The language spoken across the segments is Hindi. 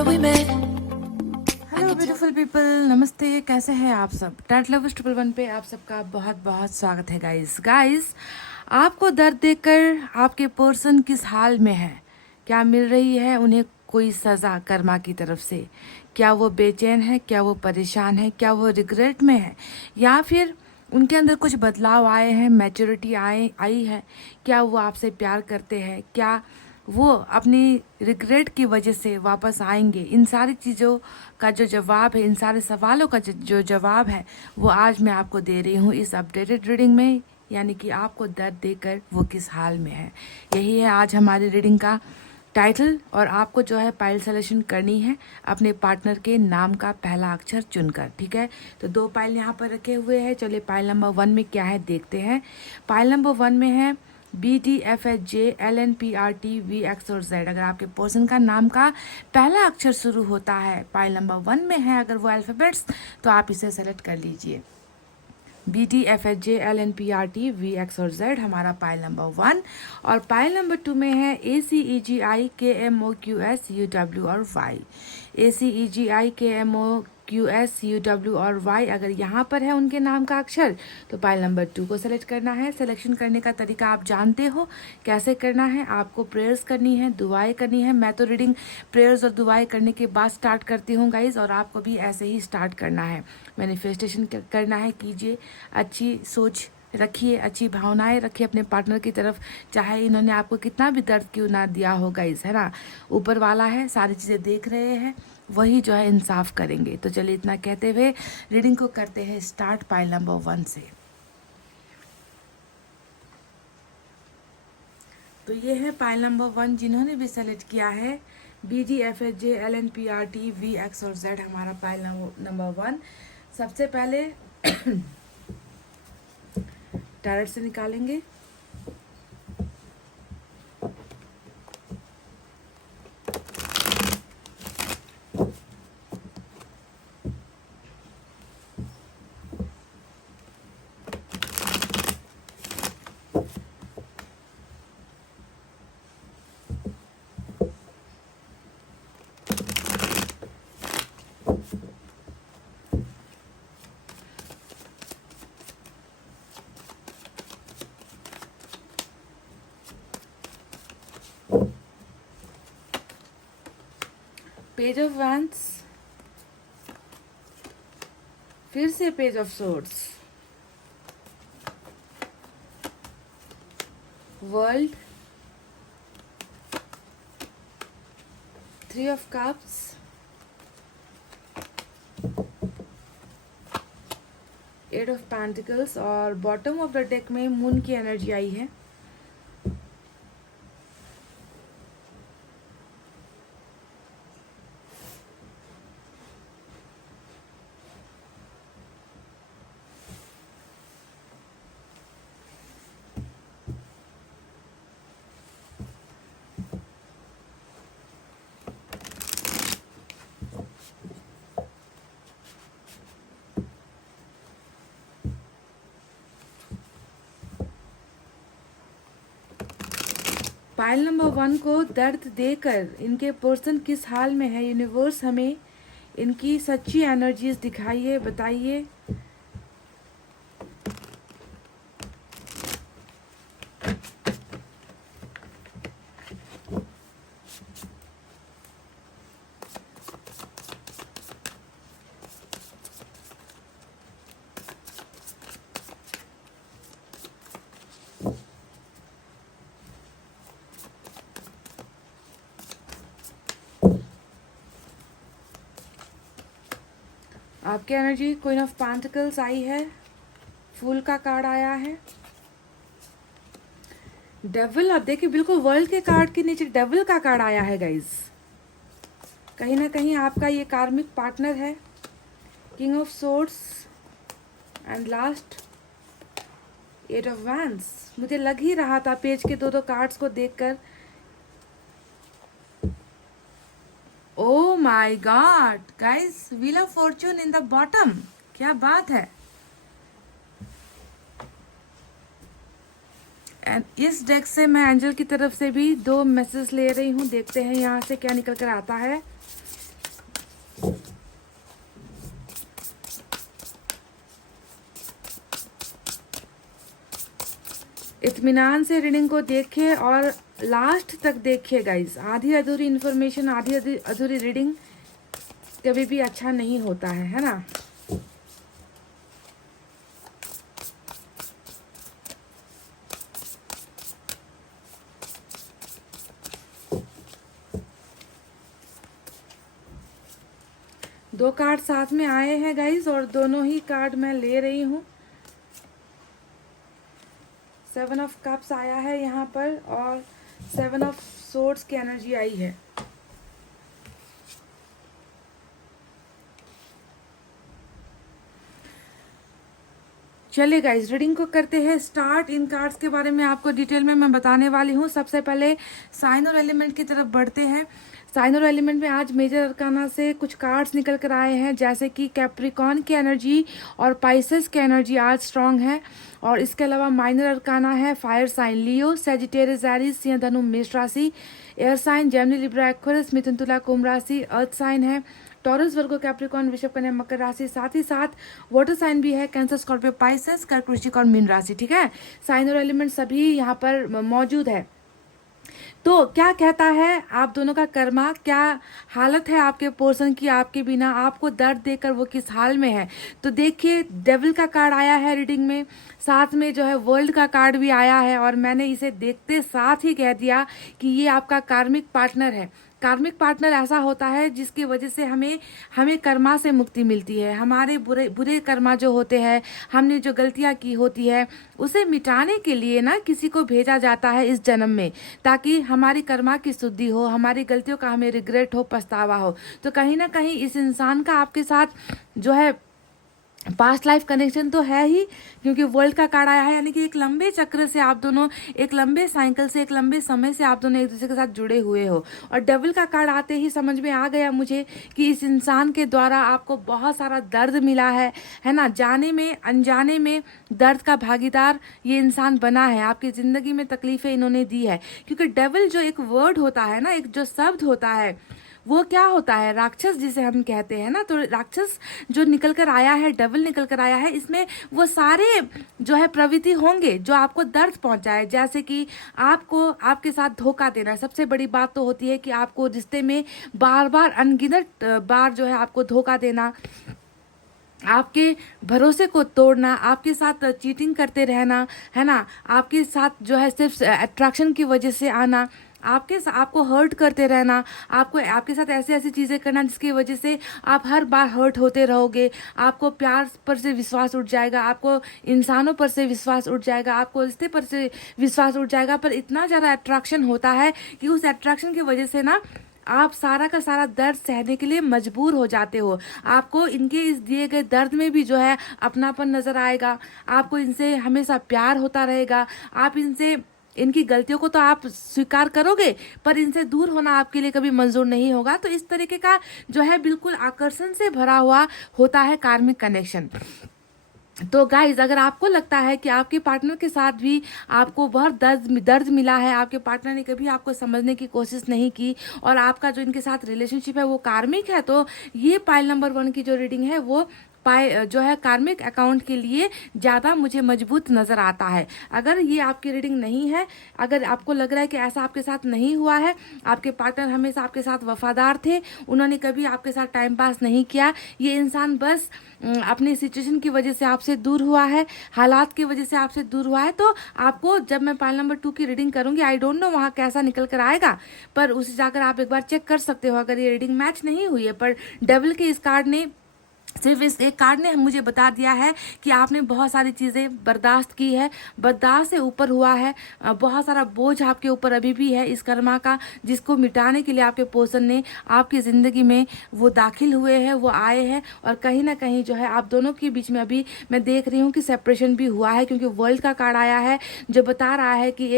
where we met. Hello beautiful people, नमस्ते। कैसे हैं आप सब? टैट लवर्स 111 पे आप सबका बहुत बहुत स्वागत है गाइस। आपको दर्द देकर आपके पर्सन किस हाल में है? क्या मिल रही है उन्हें कोई सज़ा कर्मा की तरफ से? क्या वो बेचैन है? क्या वो परेशान है? क्या वो रिग्रेट में है? या फिर उनके अंदर कुछ बदलाव आए हैं, मैच्योरिटी आई है? क्या वो आपसे प्यार करते हैं? क्या वो अपनी रिग्रेट की वजह से वापस आएंगे? इन सारी चीज़ों का जो जवाब है, इन सारे सवालों का जो जवाब है, वो आज मैं आपको दे रही हूँ इस अपडेटेड रीडिंग में। यानी कि आपको दर्द देकर वो किस हाल में है, यही है आज हमारी रीडिंग का टाइटल। और आपको जो है पाइल सेलेक्शन करनी है अपने पार्टनर के नाम का पहला अक्षर चुनकर, ठीक है? तो 2 पाइल यहाँ पर रखे हुए हैं। चलिए पाइल नंबर 1 में क्या है देखते हैं। पाइल नंबर 1 में है BTFHJLNPRTVX और Z। अगर आपके पर्सन का नाम का पहला अक्षर शुरू होता है, पाइल नंबर 1 में है अगर वो अल्फ़ाबेट्स, तो आप इसे सेलेक्ट कर लीजिए। BTFHJLNPRTVX और Z हमारा पाइल नंबर 1। और पाइल नंबर 2 में है ACEGIKMOQSUW और Y। ACEGIKMOQSUW और Y अगर यहाँ पर है उनके नाम का अक्षर, तो पाइल नंबर 2 को सेलेक्ट करना है। सिलेक्शन करने का तरीका आप जानते हो कैसे करना है। आपको प्रेयर्स करनी है, दुआएं करनी है। मैं तो रीडिंग प्रेयर्स और दुआएं करने के बाद स्टार्ट करती हूँ गाइज, और आपको भी ऐसे ही स्टार्ट करना है। मैनिफेस्टेशन करना है, कीजिए, अच्छी सोच रखिए, अच्छी भावनाएं रखिए अपने पार्टनर की तरफ, चाहे इन्होंने आपको कितना भी दर्द क्यों ना दिया हो गाइस, है ना? ऊपर वाला है, सारी चीज़ें देख रहे हैं, वही जो है इंसाफ करेंगे। तो चलिए इतना कहते हुए रीडिंग को करते हैं स्टार्ट पाइल नंबर 1 से। तो ये है पाइल नंबर 1 जिन्होंने भी सेलेक्ट किया है BDFHJLNPRTVX और Z हमारा पाइल नंबर 1। सबसे पहले टैरेट से निकालेंगे। पेज ऑफ वैंड्स, फिर से page of swords, world, 3 of cups, eight of pentacles और बॉटम ऑफ द डेक में मून की एनर्जी आई है। पाइल नंबर 1 को दर्द देकर इनके पर्सन किस हाल में है, यूनिवर्स हमें इनकी सच्ची एनर्जीज दिखाइए, बताइए। आपकी एनर्जी क्वीन ऑफ पेंटिकल्स आई है, फूल का कार्ड आया है, डेविल, आप देखिए बिल्कुल वर्ल्ड के कार्ड के नीचे डेविल का कार्ड आया है गाइज। कहीं ना कहीं आपका ये कार्मिक पार्टनर है। King of swords and last 8 of wands. मुझे लग ही रहा था पेज के 2 कार्ड्स को देखकर। Oh my God guys, wheel of Fortune in the bottom, क्या बात है। एंड इस डेक से मैं एंजल की तरफ से भी 2 मैसेज ले रही हूँ, देखते हैं यहाँ से क्या निकल कर आता है। इत्मीनान से रीडिंग को देखिए और लास्ट तक देखिए गाइस। आधी अधूरी इन्फॉर्मेशन, आधी अधूरी रीडिंग कभी भी अच्छा नहीं होता है ना। दो कार्ड साथ में आए हैं गाइस और दोनों ही कार्ड मैं ले रही हूँ। 7 ऑफ कप्स आया है यहाँ पर और 7 ऑफ सोर्ड्स की एनर्जी आई है। चलिए गाइस, रीडिंग को करते हैं स्टार्ट। इन कार्ड्स के बारे में आपको डिटेल में मैं बताने वाली हूँ। सबसे पहले साइन और एलिमेंट की तरफ बढ़ते हैं। साइन और एलिमेंट में आज मेजर अरकाना से कुछ कार्ड्स निकल कर आए हैं, जैसे कि कैप्रिकॉन की एनर्जी और पाइसेस की एनर्जी आज स्ट्रांग है। और इसके अलावा माइनर अरकाना है fire sign Leo, Sagittarius, Aries, सिंह, धनु, मेष राशि। Air sign Gemini, Libra, Aquarius, मिथुन, तुला, कुंभ राशि। अर्थ साइन है टॉरस, वर्गो, कैप्रिकॉन, वृषभ, कन्या, मकर राशि। साथ ही साथ वाटर साइन भी है कैंसर, स्कॉर्पियो, पाइसेस, कर्क, वृश्चिक और मीन राशि। ठीक है, साइन और एलिमेंट सभी यहाँ पर मौजूद है। तो क्या कहता है आप दोनों का कर्मा, क्या हालत है आपके पोर्सन की, आपके बिना आपको दर्द देकर वो किस हाल में है। तो देखिए, डेविल का कार्ड आया है रीडिंग में, साथ में जो है वर्ल्ड का कार्ड भी आया है। और मैंने इसे देखते साथ ही कह दिया कि ये आपका कार्मिक पार्टनर है। कार्मिक पार्टनर ऐसा होता है जिसकी वजह से हमें कर्मा से मुक्ति मिलती है। हमारे बुरे बुरे कर्मा जो होते हैं, हमने जो गलतियां की होती है, उसे मिटाने के लिए ना किसी को भेजा जाता है इस जन्म में, ताकि हमारी कर्मा की शुद्धि हो, हमारी गलतियों का हमें रिग्रेट हो, पछतावा हो। तो कहीं ना कहीं इस इंसान का आपके साथ जो है पास्ट लाइफ कनेक्शन तो है ही, क्योंकि वर्ल्ड का कार्ड आया है, यानी कि एक लंबे चक्र से आप दोनों, एक लंबे साइकिल से, एक लंबे समय से आप दोनों एक दूसरे के साथ जुड़े हुए हो। और डेविल का कार्ड आते ही समझ में आ गया मुझे कि इस इंसान के द्वारा आपको बहुत सारा दर्द मिला है ना। जाने में अनजाने में दर्द का भागीदार ये इंसान बना है, आपकी ज़िंदगी में तकलीफें इन्होंने दी है। क्योंकि डेविल जो एक वर्ड होता है ना, एक जो शब्द होता है, वो क्या होता है, राक्षस जिसे हम कहते हैं ना। तो राक्षस जो निकल कर आया है, डेविल निकल कर आया है, इसमें वो सारे जो है प्रवृत्ति होंगे जो आपको दर्द पहुंचाए। जैसे कि आपको आपके साथ धोखा देना, सबसे बड़ी बात तो होती है कि आपको रिश्ते में बार बार अनगिनत बार जो है आपको धोखा देना, आपके भरोसे को तोड़ना, आपके साथ चीटिंग करते रहना, है ना, आपके साथ जो है सिर्फ अट्रैक्शन की वजह से आना, आपको हर्ट करते रहना, आपके साथ ऐसी ऐसी चीज़ें करना जिसकी वजह से आप हर बार हर्ट होते रहोगे। आपको प्यार पर से विश्वास उठ जाएगा, आपको इंसानों पर से विश्वास उठ जाएगा, आपको रिश्ते पर से विश्वास उठ जाएगा। पर इतना ज़्यादा अट्रैक्शन होता है कि उस अट्रैक्शन की वजह से ना आप सारा का सारा दर्द सहने के लिए मजबूर हो जाते हो। आपको इनके इस दिए गए दर्द में भी जो है अपनापन नजर आएगा, आपको इनसे हमेशा प्यार होता रहेगा। आप इनसे, इनकी गलतियों को तो आप स्वीकार करोगे, पर इनसे दूर होना आपके लिए कभी मंजूर नहीं होगा। तो इस तरीके का जो है बिल्कुल आकर्षण से भरा हुआ होता है कार्मिक कनेक्शन। तो गाइज, अगर आपको लगता है कि आपके पार्टनर के साथ भी आपको बहुत दर्द मिला है, आपके पार्टनर ने कभी आपको समझने की कोशिश नहीं की, और आपका जो इनके साथ रिलेशनशिप है वो कार्मिक है, तो ये पाइल नंबर 1 की जो रीडिंग है वो जो है कार्मिक अकाउंट के लिए ज़्यादा मुझे मजबूत नज़र आता है। अगर ये आपकी रीडिंग नहीं है, अगर आपको लग रहा है कि ऐसा आपके साथ नहीं हुआ है, आपके पार्टनर हमेशा आपके साथ वफादार थे, उन्होंने कभी आपके साथ टाइम पास नहीं किया, ये इंसान बस अपनी सिचुएशन की वजह से आपसे दूर हुआ है, हालात की वजह से आपसे दूर हुआ है, तो आपको जब मैं पाइल नंबर 2 की रीडिंग करूंगी, आई डोंट नो वहाँ कैसा निकल कर आएगा, पर उसे जाकर आप एक बार चेक कर सकते हो अगर ये रीडिंग मैच नहीं हुई है। पर डेविल के इस कार्ड ने, सिर्फ इस एक कार्ड ने मुझे बता दिया है कि आपने बहुत सारी चीज़ें बर्दाश्त की है, बर्दाश्त से ऊपर हुआ है, बहुत सारा बोझ आपके ऊपर अभी भी है इस कर्मा का, जिसको मिटाने के लिए आपके पोषण ने आपकी ज़िंदगी में वो दाखिल हुए हैं, वो आए हैं। और कहीं ना कहीं जो है आप दोनों के बीच में अभी मैं देख रही हूँ कि सेपरेशन भी हुआ है, क्योंकि वर्ल्ड का कार्ड आया है जो बता रहा है कि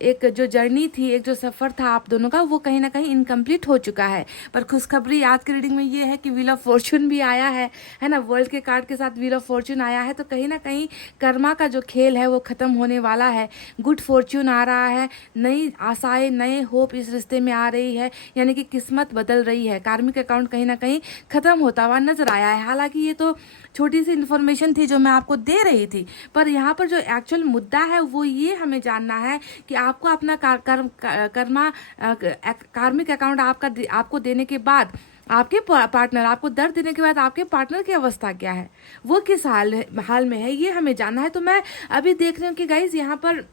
एक जो जर्नी थी, एक जो सफ़र था आप दोनों का, वो कहीं ना कहीं इनकम्प्लीट हो चुका है। पर खुशखबरी आज की रीडिंग में ये है कि व्हील ऑफ फॉर्चून भी आया है ना। वर्ल्ड के कार्ड के साथ व्हील ऑफ फॉर्च्यून आया है, तो कहीं ना कहीं कर्मा का जो खेल है वो ख़त्म होने वाला है। गुड फॉर्च्यून आ रहा है, नई आशाएं, नए होप इस रिश्ते में आ रही है, यानी कि किस्मत बदल रही है। कार्मिक अकाउंट कहीं ना कहीं ख़त्म होता हुआ नजर आया है। हालांकि ये तो छोटी सी इन्फॉर्मेशन थी जो मैं आपको दे रही थी, पर यहाँ पर जो एक्चुअल मुद्दा है वो ये हमें जानना है कि आपको अपना कार्मिक अकाउंट आपको देने के बाद आपके पार्टनर, आपको दर्द देने के बाद आपके पार्टनर की अवस्था क्या है, वो किस हाल में है, ये हमें जानना है। तो मैं अभी देख रही हूँ कि गाइज यहाँ पर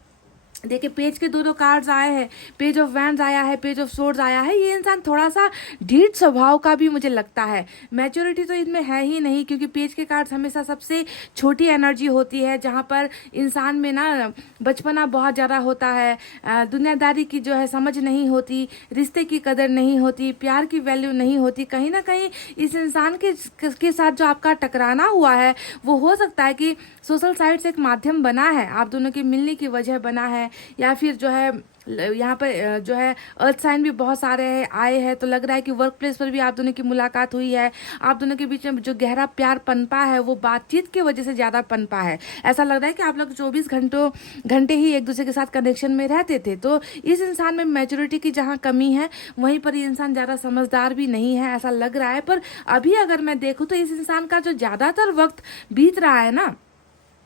देखिए पेज के दो कार्ड्स आए हैं, पेज ऑफ वैंड्स आया है, पेज ऑफ सोर्ड्स आया है। ये इंसान थोड़ा सा ढीठ स्वभाव का भी मुझे लगता है। मैच्योरिटी तो इसमें है ही नहीं, क्योंकि पेज के कार्ड्स हमेशा सबसे छोटी एनर्जी होती है, जहाँ पर इंसान में ना बचपना बहुत ज़्यादा होता है, दुनियादारी की जो है समझ नहीं होती, रिश्ते की कदर नहीं होती, प्यार की वैल्यू नहीं होती। कहीं ना कहीं इस इंसान के साथ जो आपका टकराना हुआ है वो हो सकता है कि सोशल साइट्स एक माध्यम बना है, आप दोनों के मिलने की वजह बना है, या फिर जो है यहाँ पर जो है अर्थ साइन भी बहुत सारे आए हैं, तो लग रहा है कि वर्क प्लेस पर भी आप दोनों की मुलाकात हुई है। आप दोनों के बीच में जो गहरा प्यार पनपा है वो बातचीत की वजह से ज़्यादा पनपा है। ऐसा लग रहा है कि आप लोग 24 घंटे ही एक दूसरे के साथ कनेक्शन में रहते थे। तो इस इंसान में मैच्योरिटी की जहाँ कमी है, वहीं पर ये इंसान ज़्यादा समझदार भी नहीं है, ऐसा लग रहा है। पर अभी अगर मैं देखूँ तो इस इंसान का जो ज़्यादातर वक्त बीत रहा है ना,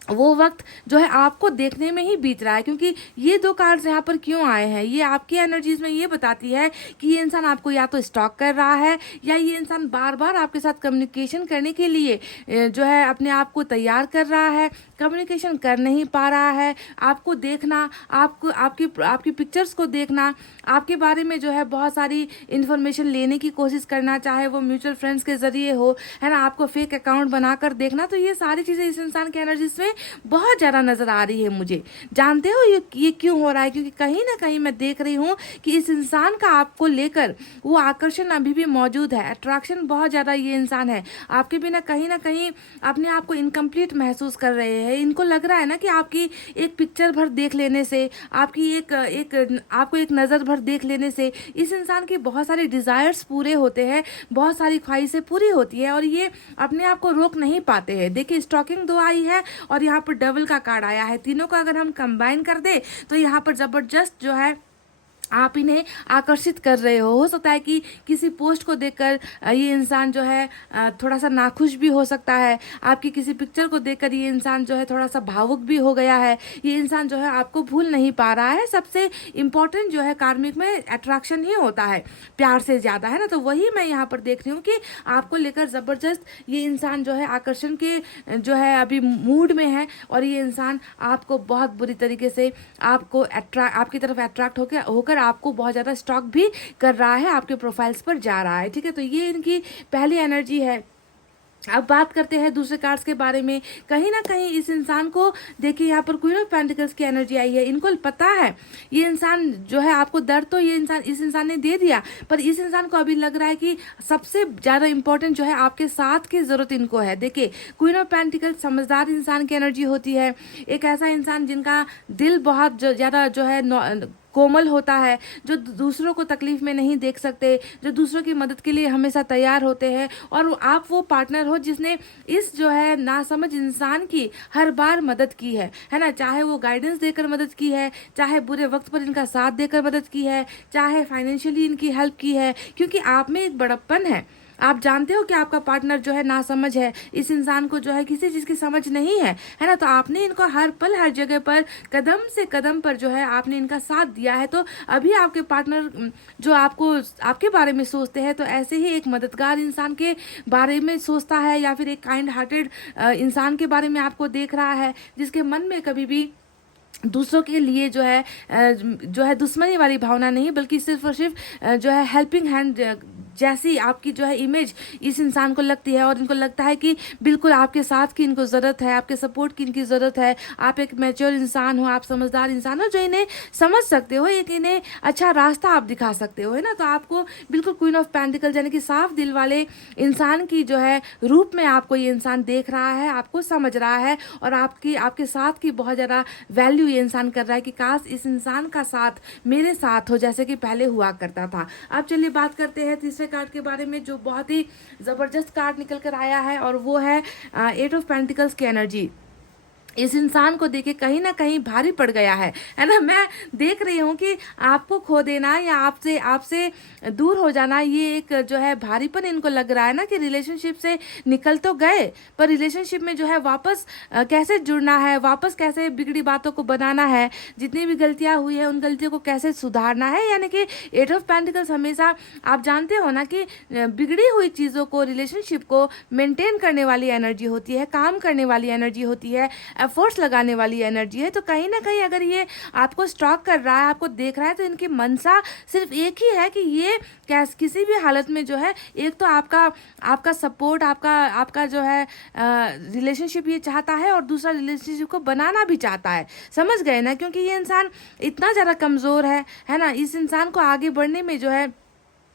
वो वक्त जो है आपको देखने में ही बीत रहा है। क्योंकि ये दो कार्ड्स यहाँ पर क्यों आए हैं, ये आपकी एनर्जीज में ये बताती है कि ये इंसान आपको या तो स्टॉक कर रहा है, या ये इंसान बार बार आपके साथ कम्युनिकेशन करने के लिए जो है अपने आप को तैयार कर रहा है, कम्युनिकेशन कर नहीं पा रहा है। आपको देखना, आपको आपकी पिक्चर्स को देखना, आपके बारे में जो है बहुत सारी इन्फॉर्मेशन लेने की कोशिश करना, चाहे वो म्यूचुअल फ्रेंड्स के जरिए हो, है ना, आपको फेक अकाउंट बनाकर देखना। तो ये सारी चीज़ें इस इंसान की एनर्जीज में बहुत ज़्यादा नज़र आ रही है मुझे। जानते हो ये क्यों हो रहा है? क्योंकि कहीं ना कहीं मैं देख रही हूँ कि इस इंसान का आपको लेकर वो आकर्षण अभी भी मौजूद है, अट्रैक्शन बहुत ज़्यादा ये इंसान है। आपके बिना कहीं ना कहीं अपने आप को इनकम्प्लीट महसूस कर रहे हैं। इनको लग रहा है ना कि आपकी एक पिक्चर भर देख लेने से, आपकी आपको एक नज़र भर देख लेने से इस इंसान के बहुत सारे डिज़ायर्स पूरे होते हैं, बहुत सारी ख्वाहिशें पूरी होती है, और ये अपने आप को रोक नहीं पाते हैं। देखिए स्टॉकिंग 2 आई है और यहाँ पर डबल का कार्ड आया है। तीनों का अगर हम कंबाइन कर दे तो यहाँ पर जबरदस्त जो है आप इन्हें आकर्षित कर रहे हो सकता है कि किसी पोस्ट को देखकर ये इंसान जो है थोड़ा सा नाखुश भी हो सकता है। आपकी किसी पिक्चर को देखकर ये इंसान जो है थोड़ा सा भावुक भी हो गया है। ये इंसान जो है आपको भूल नहीं पा रहा है। सबसे इम्पोर्टेंट जो है कार्मिक में अट्रैक्शन ही होता है, प्यार से ज़्यादा, है ना। तो वही मैं यहाँ पर देख रही हूँ कि आपको लेकर ज़बरदस्त ये इंसान जो है आकर्षण के जो है अभी मूड में है, और ये इंसान आपको बहुत बुरी तरीके से आपकी तरफ अट्रैक्ट होकर आपको बहुत ज़्यादा स्टॉक भी कर रहा है, आपके प्रोफाइल्स पर जा रहा है। ठीक है, तो ये इनकी पहली एनर्जी है। अब बात करते हैं दूसरे कार्ड्स के बारे में। कहीं ना कहीं इस इंसान को देखिए यहाँ पर क्वीन ऑफ पेंटिकल्स की एनर्जी आई है। इनको पता है ये इंसान जो है आपको दर्द तो इस इंसान ने दे दिया, पर इस इंसान को अभी लग रहा है कि सबसे ज़्यादा इंपॉर्टेंट जो है आपके साथ की ज़रूरत इनको है। देखिए क्वीन ऑफ पेंटिकल्स समझदार इंसान की एनर्जी होती है, एक ऐसा इंसान जिनका दिल बहुत ज़्यादा जो है कोमल होता है, जो दूसरों को तकलीफ में नहीं देख सकते, जो दूसरों की मदद के लिए हमेशा तैयार होते हैं। और आप वो पार्टनर हो जिसने इस जो है नासमझ इंसान की हर बार मदद की है ना। चाहे वो गाइडेंस देकर मदद की है, चाहे बुरे वक्त पर इनका साथ देकर मदद की है, चाहे फाइनेंशियली इनकी हेल्प की है, क्योंकि आप में एक बड़प्पन है। आप जानते हो कि आपका पार्टनर जो है नासमझ है, इस इंसान को जो है किसी चीज़ की समझ नहीं है ना। तो आपने इनको हर पल हर जगह पर कदम से कदम पर जो है आपने इनका साथ दिया है। तो अभी आपके पार्टनर जो आपके बारे में सोचते हैं, तो ऐसे ही एक मददगार इंसान के बारे में सोचता है, या फिर एक काइंड हार्टेड इंसान के बारे में आपको देख रहा है, जिसके मन में कभी भी दूसरों के लिए जो है दुश्मनी वाली भावना नहीं, बल्कि सिर्फ और सिर्फ जो है हेल्पिंग हैंड जैसी आपकी जो है इमेज इस इंसान को लगती है। और इनको लगता है कि बिल्कुल आपके साथ की इनको ज़रूरत है, आपके सपोर्ट की इनकी ज़रूरत है। आप एक मैच्योर इंसान हो, आप समझदार इंसान हो, जो इन्हें समझ सकते हो, एक इन्हें अच्छा रास्ता आप दिखा सकते हो, है ना। तो आपको बिल्कुल क्वीन ऑफ पेंटिकल यानी कि साफ दिल वाले इंसान की जो है रूप में आपको ये इंसान देख रहा है, आपको समझ रहा है, और आपके साथ की बहुत ज़्यादा वैल्यू ये इंसान कर रहा है कि काश इस इंसान का साथ मेरे साथ हो, जैसे कि पहले हुआ करता था। अब चलिए बात करते हैं तीसरे चौथे कार्ड के बारे में जो बहुत ही ज़बरदस्त कार्ड निकल कर आया है, और वो है 8 ऑफ पेंटिकल्स की एनर्जी। इस इंसान को देखे कहीं ना कहीं भारी पड़ गया है ना। मैं देख रही हूँ कि आपको खो देना या आपसे आपसे दूर हो जाना, ये एक जो है भारीपन इनको लग रहा है ना, कि रिलेशनशिप से निकल तो गए पर रिलेशनशिप में जो है वापस कैसे जुड़ना है, वापस कैसे बिगड़ी बातों को बनाना है, जितनी भी गलतियां हुई है उन गलतियों को कैसे सुधारना है। यानी कि 8 ऑफ पेंटिकल्स हमेशा आप जानते हो ना कि बिगड़ी हुई चीज़ों को, रिलेशनशिप को मेंटेन करने वाली एनर्जी होती है, काम करने वाली एनर्जी होती है, एफर्ट्स लगाने वाली एनर्जी है। तो कहीं ना कहीं अगर ये आपको स्टॉक कर रहा है, आपको देख रहा है, तो इनकी मनसा सिर्फ एक ही है कि ये किसी भी हालत में जो है, एक तो आपका सपोर्ट, आपका जो है रिलेशनशिप ये चाहता है, और दूसरा रिलेशनशिप को बनाना भी चाहता है। समझ गए ना, क्योंकि ये इंसान इतना ज़्यादा कमज़ोर है ना। इस इंसान को आगे बढ़ने में जो है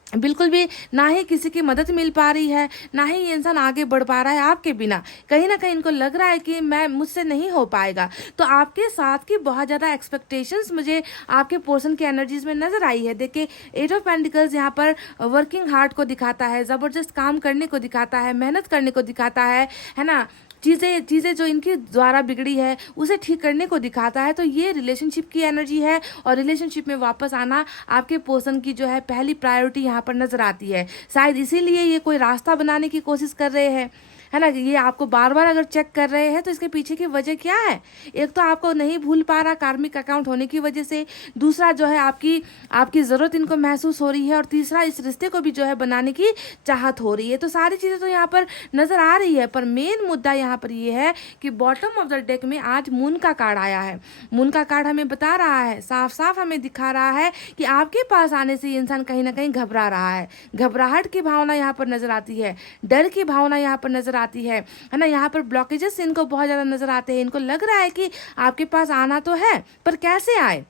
बिल्कुल भी ना ही किसी की मदद मिल पा रही है, ना ही ये इंसान आगे बढ़ पा रहा है आपके बिना। कहीं ना कहीं इनको लग रहा है कि मुझसे नहीं हो पाएगा। तो आपके साथ की बहुत ज़्यादा एक्सपेक्टेशंस मुझे आपके पर्सन की एनर्जीज में नजर आई है। देखिए 8 ऑफ पेंटिकल्स यहाँ पर वर्किंग हार्ड को दिखाता है, ज़बरदस्त काम करने को दिखाता है, मेहनत करने को दिखाता है ना। चीज़ें जो इनके द्वारा बिगड़ी है उसे ठीक करने को दिखाता है। तो ये रिलेशनशिप की एनर्जी है, और रिलेशनशिप में वापस आना आपके पर्सन की जो है पहली प्रायोरिटी यहाँ पर नजर आती है। शायद इसीलिए ये कोई रास्ता बनाने की कोशिश कर रहे हैं, है ना। ये आपको बार बार अगर चेक कर रहे हैं तो इसके पीछे की वजह क्या है? एक तो आपको नहीं भूल पा रहा कार्मिक अकाउंट होने की वजह से, दूसरा जो है आपकी ज़रूरत इनको महसूस हो रही है, और तीसरा इस रिश्ते को भी जो है बनाने की चाहत हो रही है। तो सारी चीज़ें तो यहाँ पर नज़र आ रही है, पर मेन मुद्दा यहाँ पर ये है कि बॉटम ऑफ द डेक में आज मून का कार्ड आया है। मून का कार्ड हमें बता रहा है, साफ साफ हमें दिखा रहा है कि आपके पास आने से ये इंसान कहीं ना कहीं घबरा रहा है। घबराहट की भावना यहाँ पर नजर आती है, डर की भावना यहाँ पर नजर आती है ना। यहाँ पर ब्लॉकेजेस इनको बहुत ज़्यादा नजर आते हैं। इनको लग रहा है कि आपके पास आना तो है, पर कैसे आए,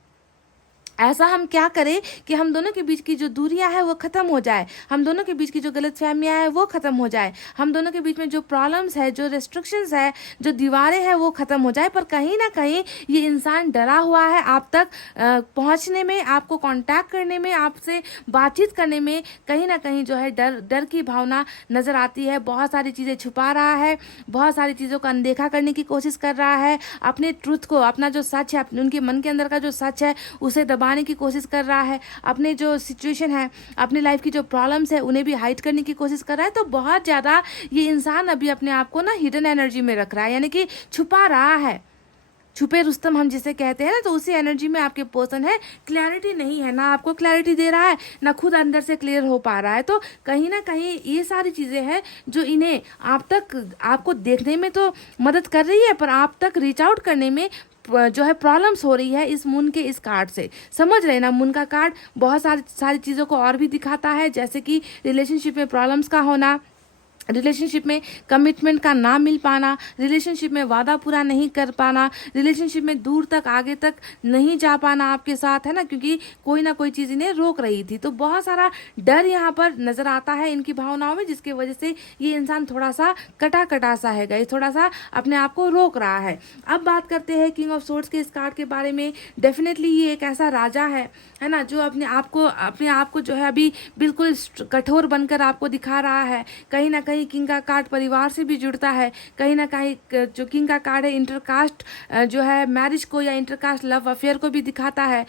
ऐसा हम क्या करें कि हम दोनों के बीच की जो दूरियां है वो ख़त्म हो जाए, हम दोनों के बीच की जो गलतफहमियां है वो ख़त्म हो जाए, हम दोनों के बीच में जो प्रॉब्लम्स है, जो रेस्ट्रिक्शंस है, जो दीवारें हैं वो ख़त्म हो जाए। पर कहीं ना कहीं ये इंसान डरा हुआ है आप तक पहुंचने में, आपको कांटेक्ट करने में, आपसे बातचीत करने में। कहीं ना कहीं जो है डर की भावना नज़र आती है। बहुत सारी चीज़ें छुपा रहा है, बहुत सारी चीज़ों का अनदेखा करने की कोशिश कर रहा है, अपने ट्रुथ को, अपना जो सच है, उनके मन के अंदर का जो सच है उसे दबाने की कोशिश कर रहा है, अपने जो सिचुएशन है, अपनी लाइफ की जो प्रॉब्लम्स है उन्हें भी हाइड करने की कोशिश कर रहा है। तो बहुत ज़्यादा ये इंसान अभी अपने आप को ना हिडन एनर्जी में रख रहा है, यानी कि छुपा रहा है। छुपे रुस्तम हम जिसे कहते हैं ना, तो उसी एनर्जी में आपके पर्सन है। क्लैरिटी नहीं है, ना आपको क्लैरिटी दे रहा है, ना खुद अंदर से क्लियर हो पा रहा है। तो कहीं ना कहीं ये सारी चीज़ें हैं जो इन्हें आपको देखने में तो मदद कर रही है, पर आप तक रीच आउट करने में जो है प्रॉब्लम्स हो रही है इस मून के इस कार्ड से। समझ रहे ना, मून का कार्ड बहुत सारी चीज़ों को और भी दिखाता है, जैसे कि रिलेशनशिप में प्रॉब्लम्स का होना, रिलेशनशिप में कमिटमेंट का ना मिल पाना, रिलेशनशिप में वादा पूरा नहीं कर पाना, रिलेशनशिप में दूर तक आगे तक नहीं जा पाना आपके साथ, है ना, क्योंकि कोई ना कोई चीज़ इन्हें रोक रही थी। तो बहुत सारा डर यहाँ पर नज़र आता है इनकी भावनाओं में, जिसकी वजह से ये इंसान थोड़ा सा कटा सा है गाइस, थोड़ा सा अपने आप को रोक रहा है। अब बात करते हैं किंग ऑफ सोर्ड्स के इस कार्ड के बारे में। डेफिनेटली ये एक ऐसा राजा है ना, जो अपने आप को जो है अभी बिल्कुल कठोर बनकर आपको दिखा रहा है। कहीं ना कहीं किंग का कार्ड परिवार से भी जुड़ता है, कहीं ना कहीं जो किंग का कार्ड है इंटरकास्ट जो है मैरिज को या इंटरकास्ट लव अफेयर को भी दिखाता है,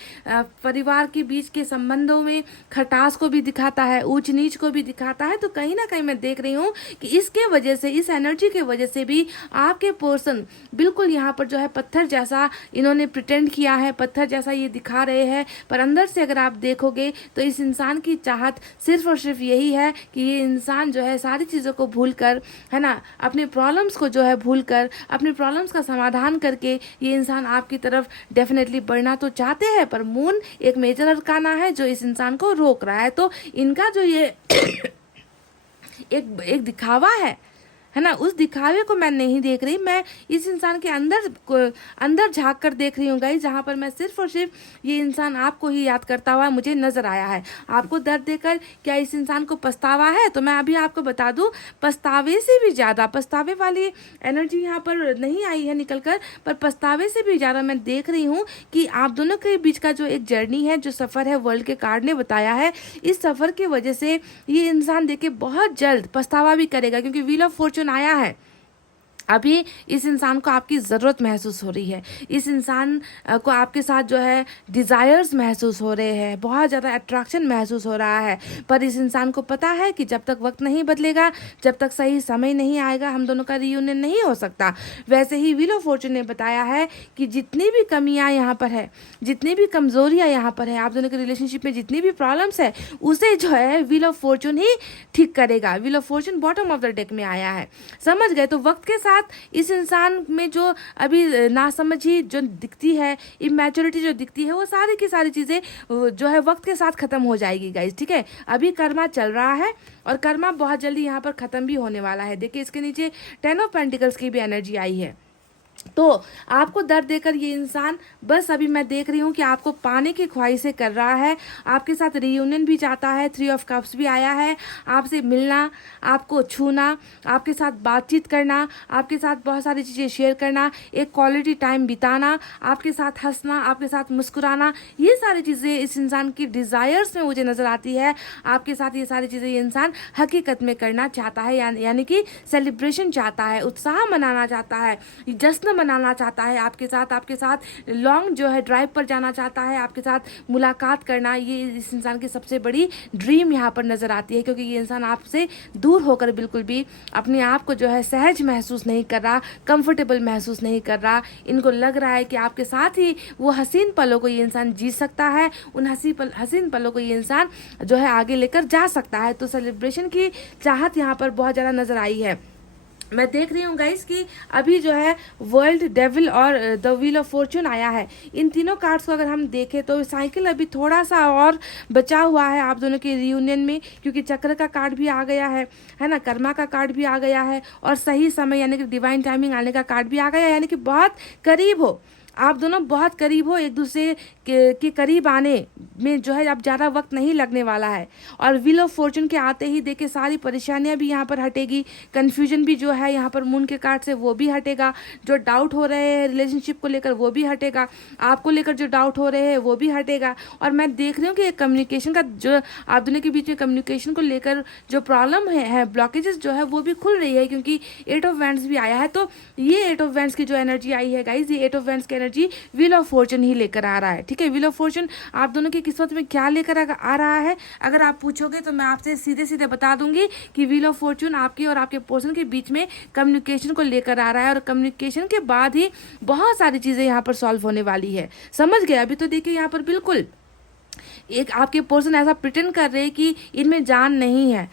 परिवार के बीच के संबंधों में खटास को भी दिखाता है, ऊंच नीच को भी दिखाता है। तो कहीं ना कहीं मैं देख रही हूँ कि इसके वजह से, इस एनर्जी के वजह से भी आपके पर्सन बिल्कुल यहाँ पर जो है पत्थर जैसा इन्होंने प्रिटेंड किया है, पत्थर जैसा ये दिखा रहे हैं, पर अंदर से अगर आप देखोगे तो इस इंसान की चाहत सिर्फ और सिर्फ यही है कि ये इंसान जो है सारी चीज़ों को भूलकर, है ना, अपने प्रॉब्लम्स को जो है भूलकर, अपने प्रॉब्लम्स का समाधान करके ये इंसान आपकी तरफ डेफिनेटली बढ़ना तो चाहते हैं। पर मून एक मेजर अरकाना है जो इस इंसान को रोक रहा है। तो इनका जो ये एक दिखावा है है ना, उस दिखावे को मैं नहीं देख रही, मैं इस इंसान के अंदर झांक कर देख रही हूँ गाइस, जहाँ पर मैं सिर्फ और सिर्फ ये इंसान आपको ही याद करता हुआ मुझे नजर आया है। आपको दर्द देकर क्या इस इंसान को पछतावा है? तो मैं अभी आपको बता दूं, पछतावे से भी ज़्यादा, पछतावे वाली एनर्जी यहाँ पर नहीं आई है निकल कर, पर पछतावे से भी ज़्यादा मैं देख रही हूँ कि आप दोनों के बीच का जो एक जर्नी है, जो सफ़र है, वर्ल्ड के कार्ड ने बताया है, इस सफ़र की वजह से ये इंसान देखिए बहुत जल्द पछतावा भी करेगा, क्योंकि व्हील ऑफ फॉर्चून आया है। अभी इस इंसान को आपकी ज़रूरत महसूस हो रही है, इस इंसान को आपके साथ जो है डिज़ायर्स महसूस हो रहे हैं, बहुत ज़्यादा अट्रैक्शन महसूस हो रहा है, पर इस इंसान को पता है कि जब तक वक्त नहीं बदलेगा, जब तक सही समय नहीं आएगा, हम दोनों का रियूनियन नहीं हो सकता। वैसे ही व्हील ऑफ फॉर्चून ने बताया है कि जितनी भी कमियां यहाँ पर है, जितनी भी कमज़ोरियाँ यहाँ पर है, आप दोनों के रिलेशनशिप में जितनी भी प्रॉब्लम्स है, उसे जो है व्हील ऑफ फॉर्चून ही ठीक करेगा। Wheel of Fortune bottom of the deck में आया है, समझ गए? तो वक्त के साथ इस इंसान में जो अभी नासमझी जो दिखती है, इमेच्योरिटी जो दिखती है, वो सारी की सारी चीज़ें जो है वक्त के साथ ख़त्म हो जाएगी गाइज, ठीक है? अभी कर्मा चल रहा है और कर्मा बहुत जल्दी यहाँ पर ख़त्म भी होने वाला है। देखिए इसके नीचे 10 ऑफ पेंटिकल्स की भी एनर्जी आई है। तो आपको दर्द देकर ये इंसान बस अभी मैं देख रही हूँ कि आपको पाने की ख्वाहिशें कर रहा है, आपके साथ रियूनियन भी चाहता है, 3 ऑफ कप्स भी आया है, आपसे मिलना, आपको छूना, आपके साथ बातचीत करना, आपके साथ बहुत सारी चीज़ें शेयर करना, एक क्वालिटी टाइम बिताना, आपके साथ हंसना, आपके साथ मुस्कुराना, ये सारी चीज़ें इस इंसान की डिज़ायर्स में मुझे नज़र आती है। आपके साथ ये सारी चीज़ें ये इंसान हकीकत में करना चाहता है, यानी कि सेलिब्रेशन चाहता है, उत्साह मनाना चाहता है, जश्न मनाना चाहता है आपके साथ लॉन्ग जो है ड्राइव पर जाना चाहता है, आपके साथ मुलाकात करना, ये इस इंसान की सबसे बड़ी ड्रीम यहाँ पर नज़र आती है, क्योंकि ये इंसान आपसे दूर होकर बिल्कुल भी अपने आप को जो है सहज महसूस नहीं कर रहा, कंफर्टेबल महसूस नहीं कर रहा। इनको लग रहा है कि आपके साथ ही वो हसीन पलों को ये इंसान जी सकता है, उन हसीन पलों को ये इंसान जो है आगे लेकर जा सकता है। तो सेलिब्रेशन की चाहत यहाँ पर बहुत ज़्यादा नज़र आई है। मैं देख रही हूँ गाइस कि अभी जो है वर्ल्ड, डेविल और द व्हील ऑफ फॉर्चून आया है। इन तीनों कार्ड्स को अगर हम देखें तो साइकिल अभी थोड़ा सा और बचा हुआ है आप दोनों के रियूनियन में, क्योंकि चक्र का कार्ड भी आ गया है ना, कर्मा का कार्ड भी आ गया है, और सही समय यानी कि डिवाइन टाइमिंग आने का कार्ड भी आ गया है, यानी कि बहुत करीब हो, आप दोनों बहुत करीब हो, एक दूसरे के करीब आने में जो है अब ज़्यादा वक्त नहीं लगने वाला है। और व्हील ऑफ फॉर्चून के आते ही देखिए सारी परेशानियां भी यहाँ पर हटेगी, कन्फ्यूजन भी जो है यहाँ पर मून के कार्ड से वो भी हटेगा, जो डाउट हो रहे हैं रिलेशनशिप को लेकर वो भी हटेगा, आपको लेकर जो डाउट हो रहे हैं वो भी हटेगा। और मैं देख रही हूँ कि कम्युनिकेशन का जो आप दोनों के बीच में कम्युनिकेशन को लेकर जो प्रॉब्लम है ब्लॉकेजेस जो है वो भी खुल रही है, क्योंकि 8 ऑफ वैंड्स भी आया है। तो ये 8 ऑफ वैंड्स की जो एनर्जी आई है गाइज, ये 8 ऑफ वैंड्स की एनर्जी व्हील ऑफ फॉर्चून ही लेकर आ रहा है, ठीक है? व्हील ऑफ फॉर्चून आप दोनों की किस्मत में क्या लेकर आ रहा है अगर आप पूछोगे तो मैं आपसे सीधे सीधे बता दूंगी कि व्हील ऑफ फॉर्चून आपकी और आपके पर्सन के बीच में कम्युनिकेशन को लेकर आ रहा है, और कम्युनिकेशन के बाद ही बहुत सारी चीज़ें यहाँ पर सॉल्व होने वाली है, समझ गए? अभी तो देखिए यहाँ पर बिल्कुल एक आपके पर्सन ऐसा प्रिटेंड कर रहे हैं कि इनमें जान नहीं है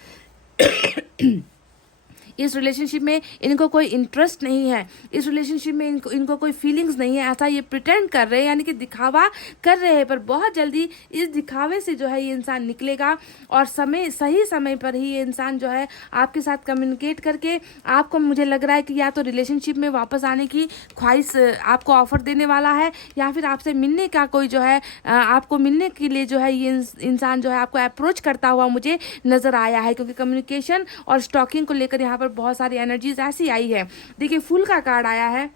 इस रिलेशनशिप में इनको कोई इंटरेस्ट नहीं है, इस रिलेशनशिप में इनको कोई फीलिंग्स नहीं है, ऐसा ये प्रिटेंड कर रहे हैं, यानी कि दिखावा कर रहे हैं। पर बहुत जल्दी इस दिखावे से जो है ये इंसान निकलेगा, और सही समय पर ही ये इंसान जो है आपके साथ कम्युनिकेट करके आपको, मुझे लग रहा है कि या तो रिलेशनशिप में वापस आने की ख्वाहिश आपको ऑफर देने वाला है, या फिर आपसे मिलने का कोई जो है आपको मिलने के लिए जो है ये इंसान जो है आपको अप्रोच करता हुआ मुझे नज़र आया है, क्योंकि कम्युनिकेशन और स्टॉकिंग को लेकर यहाँ पर बहुत सारी एनर्जीज ऐसी आई है। देखिए फूल का कार्ड आया है,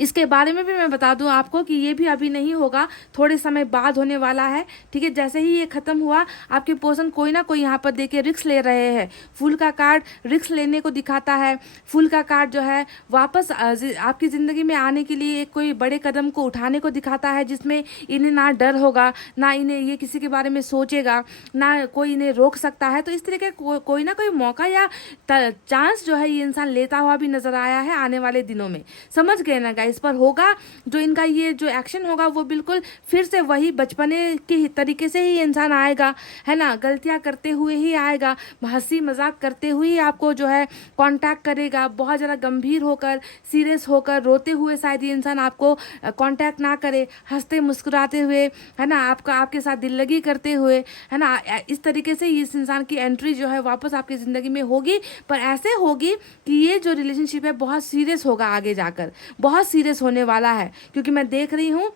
इसके बारे में भी मैं बता दूं आपको कि ये भी अभी नहीं होगा, थोड़े समय बाद होने वाला है, ठीक है? जैसे ही ये खत्म हुआ आपके पर्सन कोई ना कोई यहाँ पर देखिए रिस्क ले रहे हैं। फूल का कार्ड रिस्क लेने को दिखाता है, फूल का कार्ड जो है वापस आपकी ज़िंदगी में आने के लिए एक कोई बड़े कदम को उठाने को दिखाता है, जिसमें इन्हें ना डर होगा, ना इन्हें ये किसी के बारे में सोचेगा, ना कोई इन्हें रोक सकता है। तो इस तरीके कोई ना कोई मौका या चांस जो है ये इंसान लेता हुआ भी नजर आया है आने वाले दिनों में, समझ गए ना ना गाइस, पर होगा जो इनका ये जो एक्शन होगा वो बिल्कुल फिर से वही बचपने के तरीके से ही इंसान आएगा, है ना, गलतियां करते हुए ही आएगा, हंसी मजाक करते हुए ही आपको जो है कांटेक्ट करेगा, बहुत ज़्यादा गंभीर होकर सीरियस होकर रोते हुए शायद ये इंसान आपको कांटेक्ट ना करे, हंसते मुस्कुराते हुए, है ना, आपके साथ दिल लगी करते हुए, है ना, इस तरीके से इस इंसान की एंट्री जो है वापस आपकी ज़िंदगी में होगी। पर ऐसे होगी कि ये जो रिलेशनशिप है बहुत सीरियस होगा, आगे जाकर बहुत सीरियस होने वाला है, क्योंकि मैं देख रही हूँ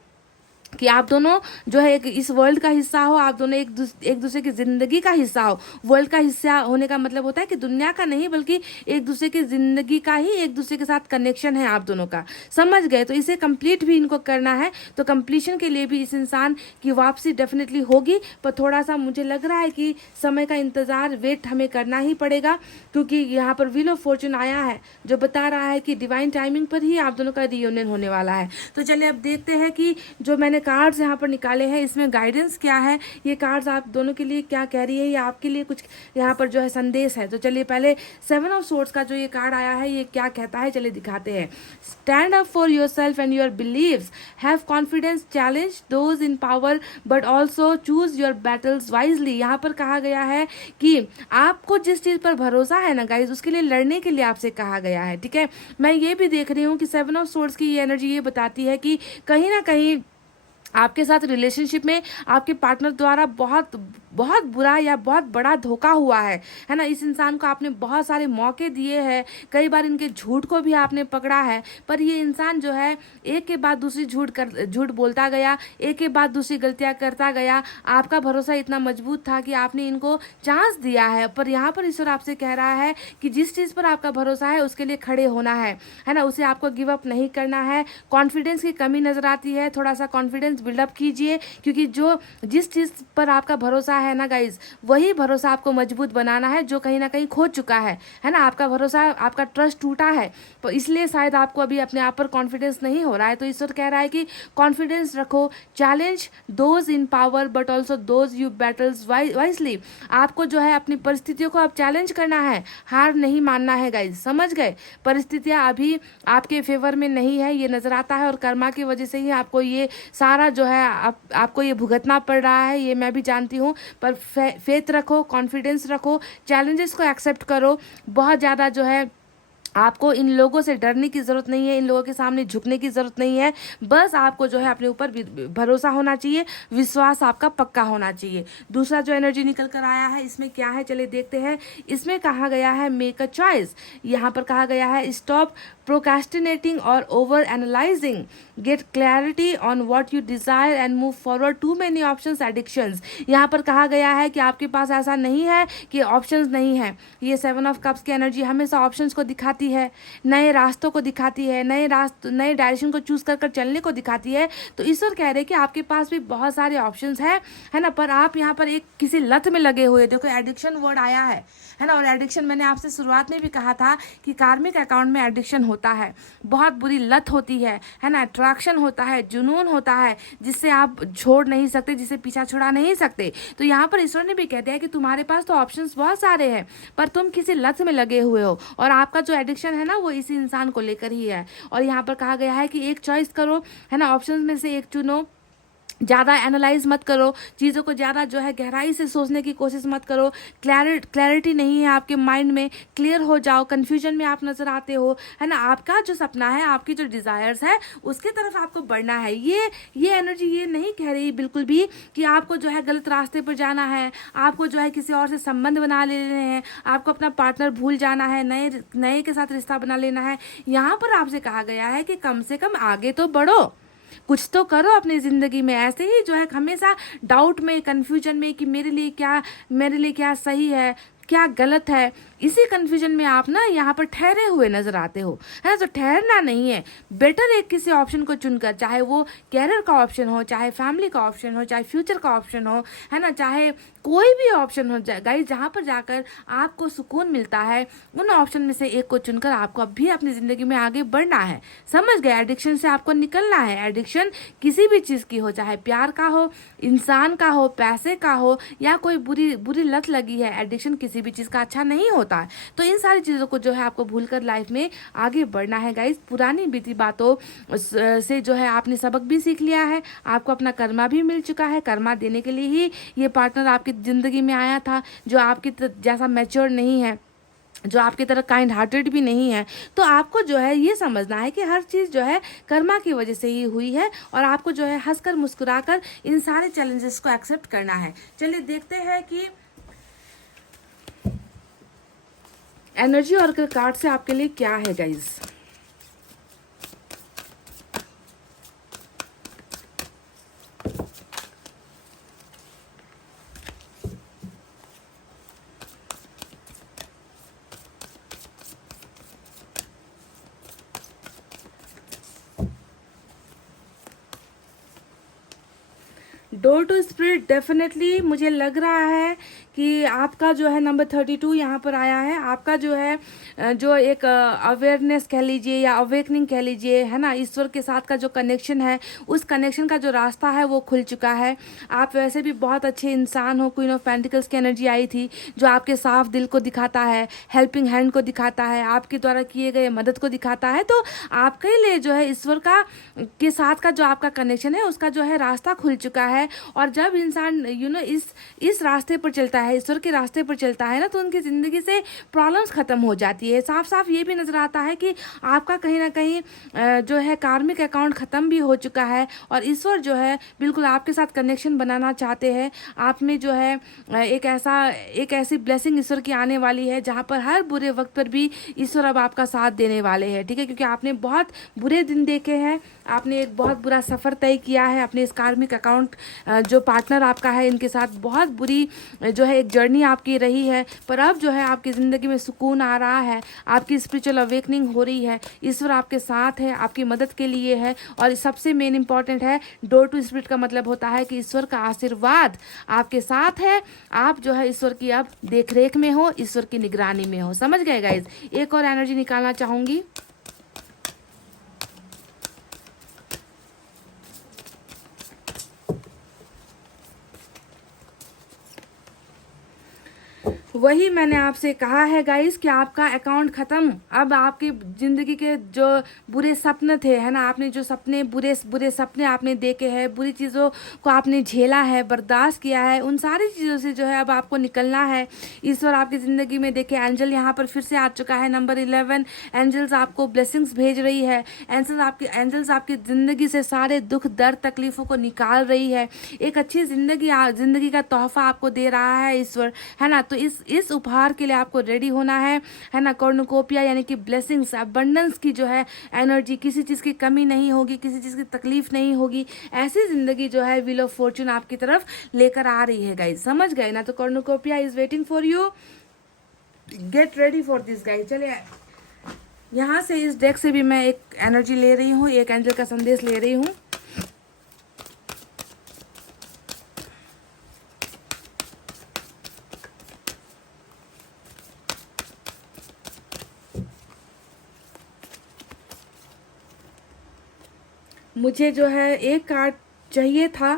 कि आप दोनों जो है एक इस वर्ल्ड का हिस्सा हो, आप दोनों एक दूसरे की ज़िंदगी का हिस्सा हो। वर्ल्ड का हिस्सा होने का मतलब होता है कि दुनिया का नहीं, बल्कि एक दूसरे की ज़िंदगी का ही एक दूसरे के साथ कनेक्शन है आप दोनों का, समझ गए। तो इसे कंप्लीट भी इनको करना है, तो कंप्लीशन के लिए भी इस इंसान की वापसी डेफिनेटली होगी, पर थोड़ा सा मुझे लग रहा है कि समय का इंतज़ार, वेट हमें करना ही पड़ेगा, क्योंकि यहाँ पर व्हील ऑफ फॉर्चून आया है जो बता रहा है कि डिवाइन टाइमिंग पर ही आप दोनों का रियूनियन होने वाला है। तो चलिए अब देखते हैं कि जो मैंने कार्ड्स यहाँ पर निकाले हैं इसमें गाइडेंस क्या है, ये कार्ड्स आप दोनों के लिए क्या कह रही है, या आपके लिए कुछ यहाँ पर जो है संदेश है। तो चलिए पहले 7 ऑफ सोर्ड्स का जो ये कार्ड आया है ये क्या कहता है, चलिए दिखाते हैं। Stand up for yourself and your beliefs, have confidence, challenge those in power but also choose your battles wisely. यहाँ पर कहा गया है कि आपको जिस चीज़ पर भरोसा है ना गाइज, उसके लिए लड़ने के लिए आपसे कहा गया है, ठीक है। मैं ये भी देख रही हूँ कि 7 ऑफ सोर्ड्स की ये एनर्जी ये बताती है कि कहीं ना कहीं आपके साथ रिलेशनशिप में आपके पार्टनर द्वारा बहुत बहुत बुरा या बहुत बड़ा धोखा हुआ है ना। इस इंसान को आपने बहुत सारे मौके दिए हैं, कई बार इनके झूठ को भी आपने पकड़ा है, पर ये इंसान जो है एक के बाद दूसरी झूठ बोलता गया, एक के बाद दूसरी गलतियां करता गया। आपका भरोसा इतना मजबूत था कि आपने इनको चांस दिया है, पर यहाँ पर ईश्वर आपसे कह रहा है कि जिस चीज़ पर आपका भरोसा है उसके लिए खड़े होना है ना, उसे आपको गिव अप नहीं करना है। कॉन्फिडेंस की कमी नज़र आती है, थोड़ा सा कॉन्फिडेंस बिल्डअप कीजिए, क्योंकि जिस चीज़ पर आपका भरोसा है ना गाइज, वही भरोसा आपको मजबूत बनाना है जो कहीं ना कहीं खो चुका है ना। आपका भरोसा, आपका ट्रस्ट टूटा है, तो इसलिए शायद आपको अभी अपने आप पर कॉन्फिडेंस नहीं हो रहा है। तो ईश्वर कह रहा है कि कॉन्फिडेंस रखो, challenge those in power but also those you battles wisely. आपको जो है अपनी परिस्थितियों को अब चैलेंज करना है, हार नहीं मानना है गाइज, समझ गए। परिस्थितियाँ अभी आपके फेवर में नहीं है, ये नजर आता है, और कर्मा की वजह से ही आपको ये सारा जो है आपको ये भुगतना पड़ रहा है, ये मैं भी जानती हूँ। पर फेथ रखो, कॉन्फिडेंस रखो, चैलेंजेस को एक्सेप्ट करो। बहुत ज़्यादा जो है आपको इन लोगों से डरने की ज़रूरत नहीं है, इन लोगों के सामने झुकने की ज़रूरत नहीं है। बस आपको जो है अपने ऊपर भरोसा होना चाहिए, विश्वास आपका पक्का होना चाहिए। दूसरा जो एनर्जी निकल कर आया है इसमें क्या है, चलिए देखते हैं। इसमें कहा गया है मेक अ चॉइस। यहाँ पर कहा गया है स्टॉप प्रोकास्टिनेटिंग और over analyzing, get clarity on what you desire and move forward, too many options addictions. यहाँ पर कहा गया है कि आपके पास ऐसा नहीं है कि ऑप्शंस नहीं है। ये 7 ऑफ कप्स की एनर्जी हमेशा ऑप्शंस को दिखाती है, नए रास्तों को दिखाती है, नए डायरेक्शन को चूज कर चलने को दिखाती है। तो ईश्वर कह रहे हैं कि आपके पास भी बहुत सारे ऑप्शंस है ना, पर आप यहाँ पर एक किसी लत में लगे हुए। देखो एडिक्शन वर्ड आया है ना, और एडिक्शन मैंने आपसे शुरुआत में भी कहा था कि कार्मिक अकाउंट में एडिक्शन होता है, बहुत बुरी लत होती है ना, अट्रैक्शन होता है, जुनून होता है, जिससे आप छोड़ नहीं सकते, जिसे पीछा छुड़ा नहीं सकते। तो यहाँ पर ईश्वर ने भी कहते हैं कि तुम्हारे पास तो ऑप्शंस बहुत सारे हैं, पर तुम किसी लत में लगे हुए हो, और आपका जो एडिक्शन है ना वो इसी इंसान को लेकर ही है। और यहाँ पर कहा गया है कि एक चॉइस करो, है ना, ऑप्शंस में से एक चुनो, ज़्यादा एनालाइज मत करो, चीज़ों को ज़्यादा जो है गहराई से सोचने की कोशिश मत करो। क्लैरिटी नहीं है आपके माइंड में, क्लियर हो जाओ, कन्फ्यूजन में आप नज़र आते हो, है ना। आपका जो सपना है, आपकी जो डिज़ायर्स है, उसके तरफ आपको बढ़ना है। ये एनर्जी ये नहीं कह रही बिल्कुल भी कि आपको जो है गलत रास्ते पर जाना है, आपको जो है किसी और से संबंध बना लेने हैं, आपको अपना पार्टनर भूल जाना है, नए के साथ रिश्ता बना लेना है। यहाँ पर आपसे कहा गया है कि कम से कम आगे तो बढ़ो, कुछ तो करो अपनी ज़िंदगी में। ऐसे ही जो है हमेशा डाउट में, कन्फ्यूजन में कि मेरे लिए क्या सही है, क्या गलत है, इसी कन्फ्यूजन में आप ना यहाँ पर ठहरे हुए नजर आते हो, है ना। तो ठहरना नहीं है, बेटर एक किसी ऑप्शन को चुनकर, चाहे वो कैरियर का ऑप्शन हो, चाहे फैमिली का ऑप्शन हो, चाहे फ्यूचर का ऑप्शन हो, है ना, चाहे कोई भी ऑप्शन हो गाइस, जहाँ पर जाकर आपको सुकून मिलता है, उन ऑप्शन में से एक को चुनकर आपको अब भी अपनी ज़िंदगी में आगे बढ़ना है, समझ गए। एडिक्शन से आपको निकलना है। एडिक्शन किसी भी चीज़ की हो, चाहे प्यार का हो, इंसान का हो, पैसे का हो, या कोई बुरी लत लगी है, एडिक्शन किसी भी चीज़ का अच्छा नहीं होता होता है। तो इन सारी चीज़ों को जो है आपको भूलकर लाइफ में आगे बढ़ना है गाइस। पुरानी बीती बातों से जो है आपने सबक भी सीख लिया है, आपको अपना कर्मा भी मिल चुका है। कर्मा देने के लिए ही ये पार्टनर आपकी ज़िंदगी में आया था, जो आपकी जैसा मैच्योर नहीं है, जो आपकी तरह काइंड हार्टेड भी नहीं है। तो आपको जो है ये समझना है कि हर चीज़ जो है कर्मा की वजह से ही हुई है, और आपको जो है हंसकर मुस्कुराकर इन सारे चैलेंजेस को एक्सेप्ट करना है। चलिए देखते हैं कि एनर्जी और कार्ड से आपके लिए क्या है guys. Door to spirit, definitely मुझे लग रहा है कि आपका जो है नंबर 32 यहाँ पर आया है। आपका जो है जो एक अवेयरनेस कह लीजिए या अवेकनिंग कह लीजिए, है ना, ईश्वर के साथ का जो कनेक्शन है, उस कनेक्शन का जो रास्ता है वो खुल चुका है। आप वैसे भी बहुत अच्छे इंसान हो। क्वीन ऑफ पेंटिकल्स की एनर्जी आई थी, जो आपके साफ दिल को दिखाता है, हेल्पिंग हैंड को दिखाता है, आपके द्वारा किए गए मदद को दिखाता है। तो आपके लिए जो है ईश्वर का के साथ का जो आपका कनेक्शन है, उसका जो है रास्ता खुल चुका है। और जब इंसान इस रास्ते पर चलता है, ईश्वर के रास्ते पर चलता है ना, तो उनकी ज़िंदगी से प्रॉब्लम्स ख़त्म हो जाती है। साफ साफ ये भी नज़र आता है कि आपका कहीं ना कहीं जो है कार्मिक अकाउंट ख़त्म भी हो चुका है, और ईश्वर जो है बिल्कुल आपके साथ कनेक्शन बनाना चाहते हैं। आप में जो है एक ऐसी ब्लेसिंग ईश्वर की आने वाली है, जहाँ पर हर बुरे वक्त पर भी ईश्वर अब आपका साथ देने वाले हैं, ठीक है। क्योंकि आपने बहुत बुरे दिन देखे हैं, आपने एक बहुत बुरा सफ़र तय किया है अपने इस कार्मिक अकाउंट जो पार्टनर आपका है, इनके साथ बहुत बुरी जो है एक जर्नी आपकी रही है। पर अब जो है आपकी ज़िंदगी में सुकून आ रहा है, आपकी स्पिरिचुअल अवेकनिंग हो रही है, ईश्वर आपके साथ है, आपकी मदद के लिए है। और सबसे मेन इंपॉर्टेंट है, डोर टू स्पिरिट का मतलब होता है कि ईश्वर का आशीर्वाद आपके साथ है। आप जो है ईश्वर की अब देख रेख में हो, ईश्वर की निगरानी में हो। समझ गए गाइज। एक और एनर्जी निकालना चाहूँगी। वही मैंने आपसे कहा है गाइस कि आपका अकाउंट ख़त्म। अब आपकी ज़िंदगी के जो बुरे सपने थे, है ना, आपने जो सपने बुरे बुरे सपने आपने देखे हैं, बुरी चीज़ों को आपने झेला है, बर्दाश्त किया है, उन सारी चीज़ों से जो है अब आपको निकलना है। ईश्वर आपकी ज़िंदगी में देखे, एंजल यहाँ पर फिर से आ चुका है, नंबर 11। एंजल्स आपको ब्लेसिंग्स भेज रही है। एंजल्स आपकी ज़िंदगी से सारे दुख दर्द तकलीफ़ों को निकाल रही है। एक अच्छी ज़िंदगी का तोहफा आपको दे रहा है ईश्वर, है ना। तो इस उपहार के लिए आपको रेडी होना है ना। कॉर्नुकोपिया यानी कि ब्लेसिंग्स, अबंडेंस की जो है एनर्जी, किसी चीज़ की कमी नहीं होगी, किसी चीज़ की तकलीफ नहीं होगी। ऐसी ज़िंदगी जो है व्हील ऑफ फॉर्चून आपकी तरफ लेकर आ रही है गाइज। समझ गए ना। तो cornucopia is waiting for you, get ready for this guys. चलिए यहाँ से इस डेक से भी मैं एक एनर्जी ले रही हूँ, एक एंजल का संदेश ले रही हूँ। मुझे जो है एक कार्ड चाहिए था,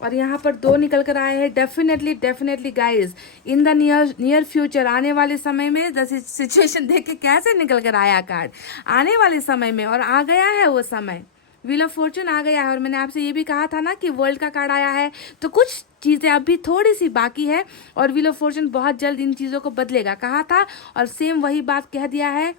और यहाँ पर 2 निकल कर आए हैं। Definitely guys, in the near future, आने वाले समय में, जैसे सिचुएशन देख के कैसे निकल कर आया कार्ड, आने वाले समय में, और आ गया है वो समय, व्हील ऑफ फॉर्चून आ गया है। और मैंने आपसे ये भी कहा था ना कि वर्ल्ड का कार्ड आया है, तो कुछ चीज़ें अभी थोड़ी सी बाकी है, और व्हील ऑफ फॉर्चून बहुत जल्द इन चीज़ों को बदलेगा, कहा था, और सेम वही बात कह दिया है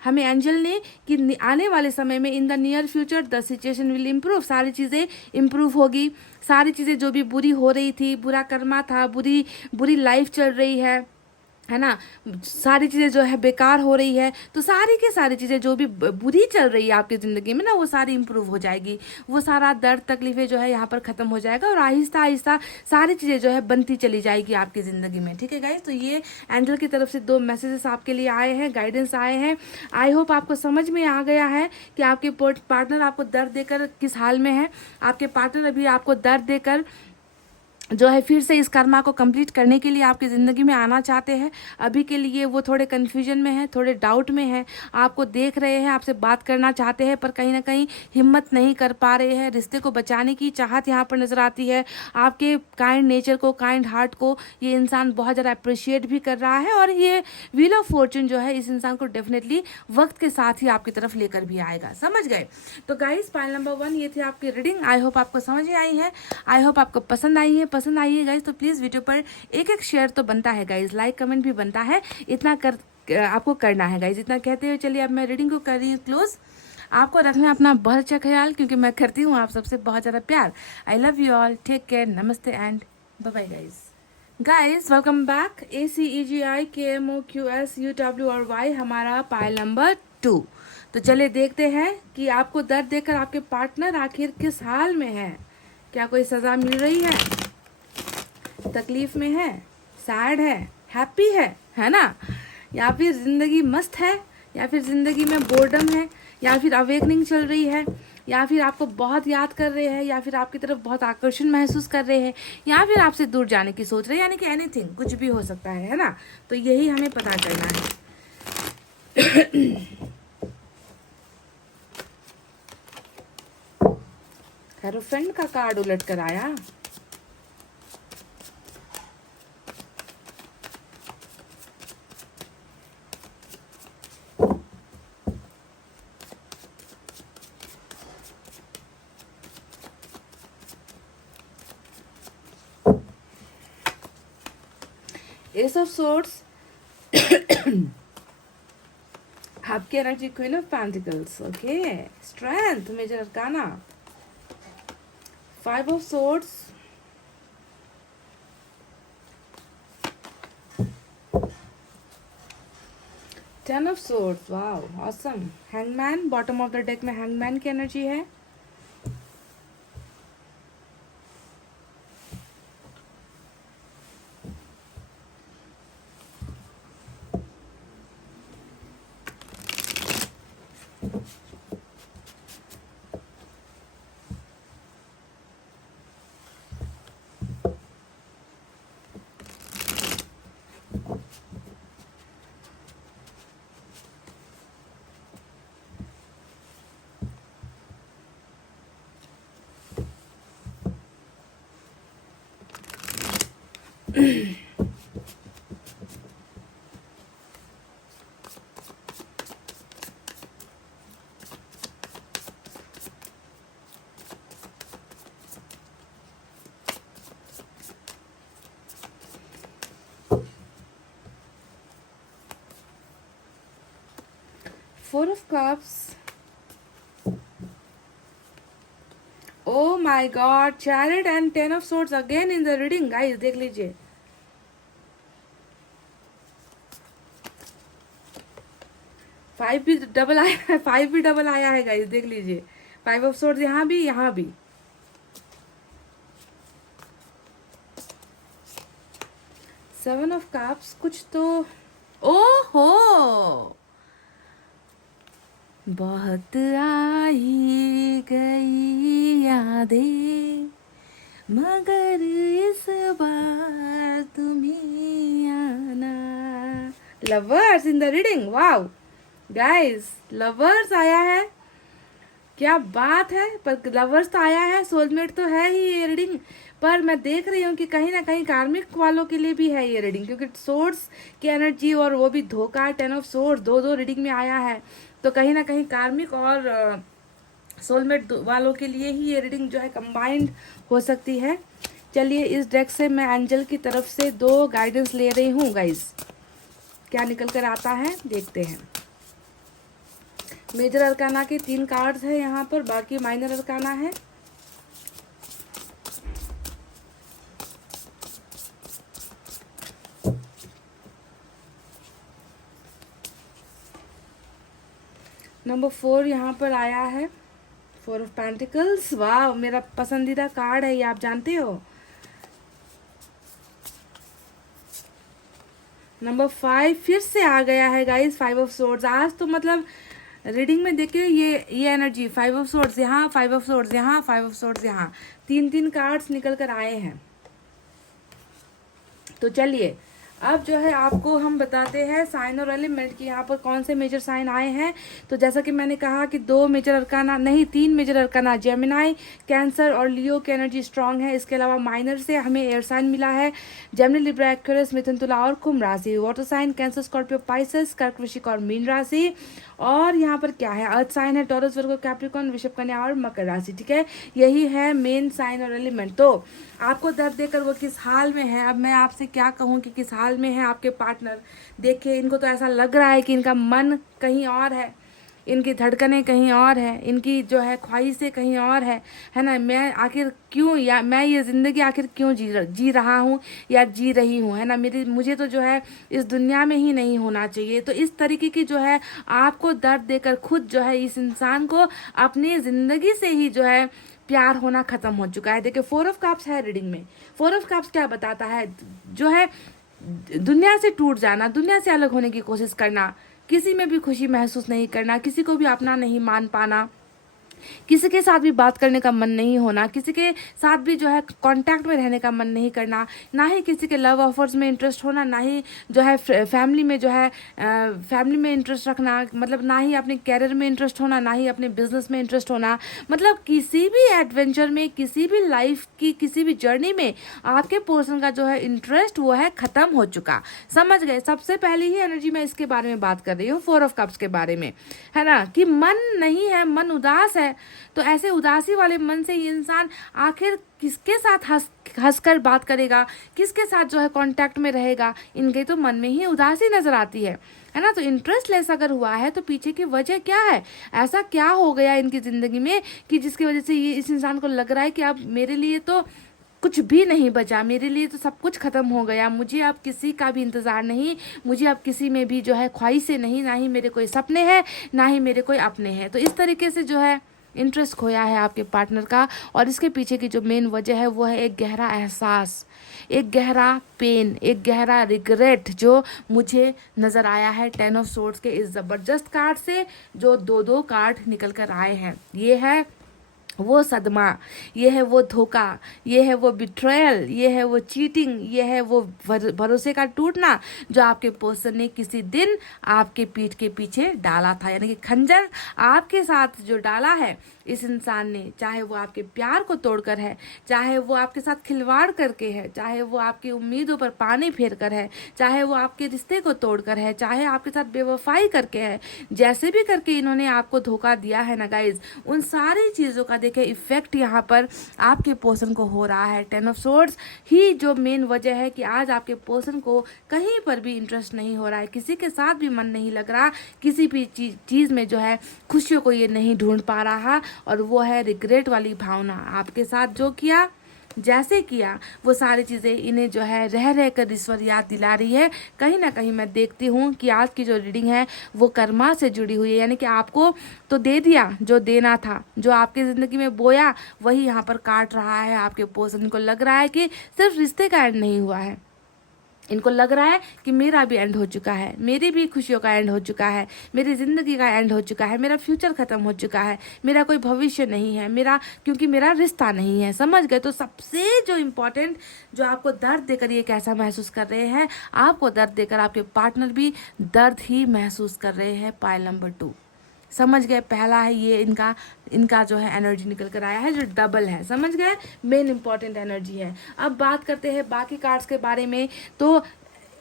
हमें एंजल ने कि आने वाले समय में, in the near future the situation will improve, सारी चीज़ें इम्प्रूव होगी। सारी चीज़ें जो भी बुरी हो रही थी, बुरा कर्मा था, बुरी लाइफ चल रही है ना, सारी चीज़ें जो है बेकार हो रही है, तो सारी की सारी चीज़ें जो भी बुरी चल रही है आपकी ज़िंदगी में ना, वो सारी इम्प्रूव हो जाएगी। वो सारा दर्द तकलीफ़ें जो है यहाँ पर ख़त्म हो जाएगा, और आहिस्ता आहिस्ता सारी चीज़ें जो है बनती चली जाएगी आपकी ज़िंदगी में, ठीक है गाइस। तो ये एंजल की तरफ से 2 मैसेजेस आपके लिए आए हैं, गाइडेंस आए हैं। आई होप आपको समझ में आ गया है कि आपके पार्टनर आपको दर्द देकर किस हाल में है। आपके पार्टनर अभी आपको दर्द देकर जो है फिर से इस कर्मा को कंप्लीट करने के लिए आपकी ज़िंदगी में आना चाहते हैं। अभी के लिए वो थोड़े कन्फ्यूजन में है, थोड़े डाउट में है, आपको देख रहे हैं, आपसे बात करना चाहते हैं, पर कहीं ना कहीं हिम्मत नहीं कर पा रहे हैं। रिश्ते को बचाने की चाहत यहाँ पर नज़र आती है। आपके काइंड नेचर को, काइंड हार्ट को ये इंसान बहुत ज़्यादा अप्रिशिएट भी कर रहा है, और ये व्हील ऑफ फॉर्चून जो है इस इंसान को डेफिनेटली वक्त के साथ ही आपकी तरफ लेकर भी आएगा। समझ गए? तो गाइस, पाइल नंबर 1 ये थी आपकी रीडिंग। आई होप आपको समझ में आई है, आई होप आपको पसंद आई है। पसंद आई है गाइज तो प्लीज़ वीडियो पर एक एक शेयर तो बनता है गाइज, लाइक कमेंट भी बनता है, इतना कर आपको करना है गाइज। इतना कहते हुए चलिए अब मैं रीडिंग को कर रही हूँ क्लोज। आपको रखना अपना बहुत अच्छा ख्याल, क्योंकि मैं करती हूँ आप सबसे बहुत ज़्यादा प्यार। I love you all, take care, नमस्ते and bye bye guys. Guys welcome back. ACEGIKMOQSUWRY हमारा पाइल नंबर 2। तो चले देखते हैं कि आपको दर्द देकर आपके पार्टनर आखिर किस हाल में है। क्या कोई सज़ा मिल रही है, तकलीफ में है, सैड है, हैप्पी है ना, या फिर ज़िंदगी मस्त है, या फिर ज़िंदगी में बोर्डम है, या फिर अवेकनिंग चल रही है, या फिर आपको बहुत याद कर रहे हैं, या फिर आपकी तरफ बहुत आकर्षण महसूस कर रहे हैं, या फिर आपसे दूर जाने की सोच रहे हैं, यानी कि एनीथिंग, कुछ भी हो सकता है ना। तो यही हमें पता करना है। हेरोफेंट का कार्ड उलट कर आया। एस ऑफ सोर्ड्स, आपकी energy queen of pentacles, okay, strength, major arcana, 5 of swords, ten of swords, wow awesome, hangman, bottom of the deck में हैंगमैन की एनर्जी है, Four of Cups. Oh my God, Chariot and Ten of Swords again in the reading, guys. देख लीजिए, 5 भी डबल आया है, 5 भी डबल आया है गाइस, देख लीजिए, 5 ऑफ सोर्ड्स यहाँ भी, यहाँ भी। सेवन ऑफ कप्स, कुछ तो, ओहो, बहुत आई गई यादें, मगर इस बार तुम्हें आना। Lovers in the reading, wow guys, lovers आया है, क्या बात है। पर लवर्स तो आया है, सोलमेट तो है ही ये रीडिंग, पर मैं देख रही हूँ कि कहीं ना कहीं कार्मिक वालों के लिए भी है ये रीडिंग, क्योंकि सोर्ड्स की एनर्जी और वो भी धोखा, 10 ऑफ सोर्ड्स, दो रीडिंग में आया है। तो कहीं ना कहीं कार्मिक और सोलमेट वालों के लिए ही ये रीडिंग जो है कंबाइंड हो सकती है। चलिए, इस डेक से मैं एंजल की तरफ से 2 गाइडेंस ले रही हूँ गाइस, क्या निकल कर आता है देखते हैं। मेजर अरकाना के 3 कार्ड्स है यहाँ पर, बाकी माइनर अरकाना है। नंबर 4 यहाँ पर आया है, 4 ऑफ पेंटिकल्स, वाह मेरा पसंदीदा कार्ड है ये, आप जानते हो। नंबर 5 फिर से आ गया है गाइस, 5 ऑफ सोर्ड्स। आज तो मतलब रीडिंग में देखिए ये एनर्जी, 5 ऑफ सोर्ड्स यहाँ, 5 ऑफ सोर्ड्स यहाँ, 5 ऑफ सोर्ड्स यहाँ, 3 कार्ड्स निकल कर आए हैं। तो चलिए अब जो है आपको हम बताते हैं साइन और एलिमेंट की यहाँ पर कौन से मेजर साइन आए हैं। तो जैसा कि मैंने कहा कि 2 मेजर अरकाना नहीं 3 मेजर अरकाना, जेमिनाई, कैंसर और लियो की एनर्जी स्ट्रांग है। इसके अलावा माइनर से हमें एयर साइन मिला है, जेमिनी, लिब्रा, एक्वेरियस, मिथुन, तुला और कुंभ राशि। Water sign Cancer, Scorpio, Pisces, कर्क, वृश्चिक और मीन राशि। और यहाँ पर क्या है, अर्थ साइन है टॉरस, वर्गो, कैप्रिकॉर्न, वृषभ, कन्या और मकर राशि। ठीक है, यही है मेन साइन और एलिमेंट। तो आपको दर्द देकर वो किस हाल में है, अब मैं आपसे क्या कहूँ कि किस हाल में है आपके पार्टनर। देखिए इनको तो ऐसा लग रहा है कि इनका मन कहीं और है, इनकी धड़कनें कहीं और है, इनकी जो है ख्वाहिशें कहीं और है ना। मैं आखिर क्यों, या मैं ये ज़िंदगी आखिर क्यों जी रहा हूँ या जी रही हूँ, है ना। मुझे तो जो है इस दुनिया में ही नहीं होना चाहिए। तो इस तरीके की जो है आपको दर्द देकर खुद जो है इस इंसान को अपनी ज़िंदगी से ही जो है प्यार होना ख़त्म हो चुका है। देखिए 4 ऑफ कप्स है रीडिंग में। 4 ऑफ कप्स क्या बताता है, जो है दुनिया से टूट जाना, दुनिया से अलग होने की कोशिश करना, किसी में भी खुशी महसूस नहीं करना, किसी को भी अपना नहीं मान पाना, किसी के साथ भी बात करने का मन नहीं होना, किसी के साथ भी जो है कांटेक्ट में रहने का मन नहीं करना, ना ही किसी के लव ऑफर्स में इंटरेस्ट होना, ना ही जो है फैमिली में जो है फैमिली में इंटरेस्ट रखना, मतलब ना ही अपने कैरियर में इंटरेस्ट होना, ना ही अपने बिजनेस में इंटरेस्ट होना। मतलब किसी भी एडवेंचर में, किसी भी लाइफ की किसी भी जर्नी में आपके पर्सन का जो है इंटरेस्ट वो है ख़त्म हो चुका। समझ गए। सबसे पहली ही एनर्जी मैं इसके बारे में बात कर रही हूँ, 4 ऑफ कप्स के बारे में, है ना, कि मन नहीं है, मन उदास है। तो ऐसे उदासी वाले मन से ये इंसान आखिर किसके साथ हंसकर बात करेगा, किसके साथ जो है कांटेक्ट में रहेगा, इनके तो मन में ही उदासी नजर आती है ना। तो इंटरेस्ट लेस अगर हुआ है तो पीछे की वजह क्या है, ऐसा क्या हो गया इनकी ज़िंदगी में कि जिसकी वजह से ये इस इंसान को लग रहा है कि अब मेरे लिए तो कुछ भी नहीं बचा, मेरे लिए तो सब कुछ ख़त्म हो गया, मुझे अब किसी का भी इंतज़ार नहीं, मुझे अब किसी में भी जो है ख्वाहिशें नहीं, ना ही मेरे कोई सपने हैं, ना ही मेरे कोई अपने हैं। तो इस तरीके से जो है इंटरेस्ट खोया है आपके पार्टनर का। और इसके पीछे की जो मेन वजह है वो है एक गहरा एहसास, एक गहरा पेन, एक गहरा रिग्रेट जो मुझे नज़र आया है 10 ऑफ सोर्ड्स के इस ज़बरदस्त कार्ड से, जो 2 कार्ड निकल कर आए हैं। ये है वो सदमा, ये है वो धोखा, ये है वो बिट्रेयल, ये है वो चीटिंग, ये है वो भरोसे का टूटना जो आपके पर्सन ने किसी दिन आपके पीठ के पीछे डाला था। यानी कि खंजर आपके साथ जो डाला है इस इंसान ने, चाहे वो आपके प्यार को तोड़कर है, चाहे वो आपके साथ खिलवाड़ करके है, चाहे वो आपकी उम्मीदों पर पानी फेर कर है, चाहे वो आपके रिश्ते को तोड़कर है, चाहे आपके साथ बेवफाई करके है, जैसे भी करके इन्होंने आपको धोखा दिया है ना गाइज, उन सारी चीज़ों का देखे इफेक्ट यहाँ पर आपके पर्सन को हो रहा है। 10 ऑफ सोर्ड्स ही जो मेन वजह है कि आज आपके पर्सन को कहीं पर भी इंटरेस्ट नहीं हो रहा है, किसी के साथ भी मन नहीं लग रहा, किसी भी चीज़ में जो है खुशियों को ये नहीं ढूंढ पा रहा। और वो है रिग्रेट वाली भावना, आपके साथ जो किया, जैसे किया, वो सारी चीज़ें इन्हें जो है रह रह कर ईश्वर याद दिला रही है। कहीं ना कहीं मैं देखती हूँ कि आज की जो रीडिंग है वो कर्मा से जुड़ी हुई है। यानी कि आपको तो दे दिया जो देना था, जो आपकी ज़िंदगी में बोया वही यहाँ पर काट रहा है। आपके पर्सन को लग रहा है कि सिर्फ रिश्ते का एंड नहीं हुआ है, इनको लग रहा है कि मेरा भी एंड हो चुका है, मेरी भी खुशियों का एंड हो चुका है, मेरी ज़िंदगी का एंड हो चुका है, मेरा फ्यूचर ख़त्म हो चुका है, मेरा कोई भविष्य नहीं है, मेरा क्योंकि मेरा रिश्ता नहीं है। समझ गए। तो सबसे जो इम्पोर्टेंट, जो आपको दर्द देकर ये कैसा महसूस कर रहे हैं, आपको दर्द देकर आपके पार्टनर भी दर्द ही महसूस कर रहे हैं। पाइल नंबर 2 समझ गए। पहला है ये इनका जो है एनर्जी निकल कर आया है जो डबल है। समझ गए, मेन इंपॉर्टेंट एनर्जी है। अब बात करते हैं बाकी कार्ड्स के बारे में। तो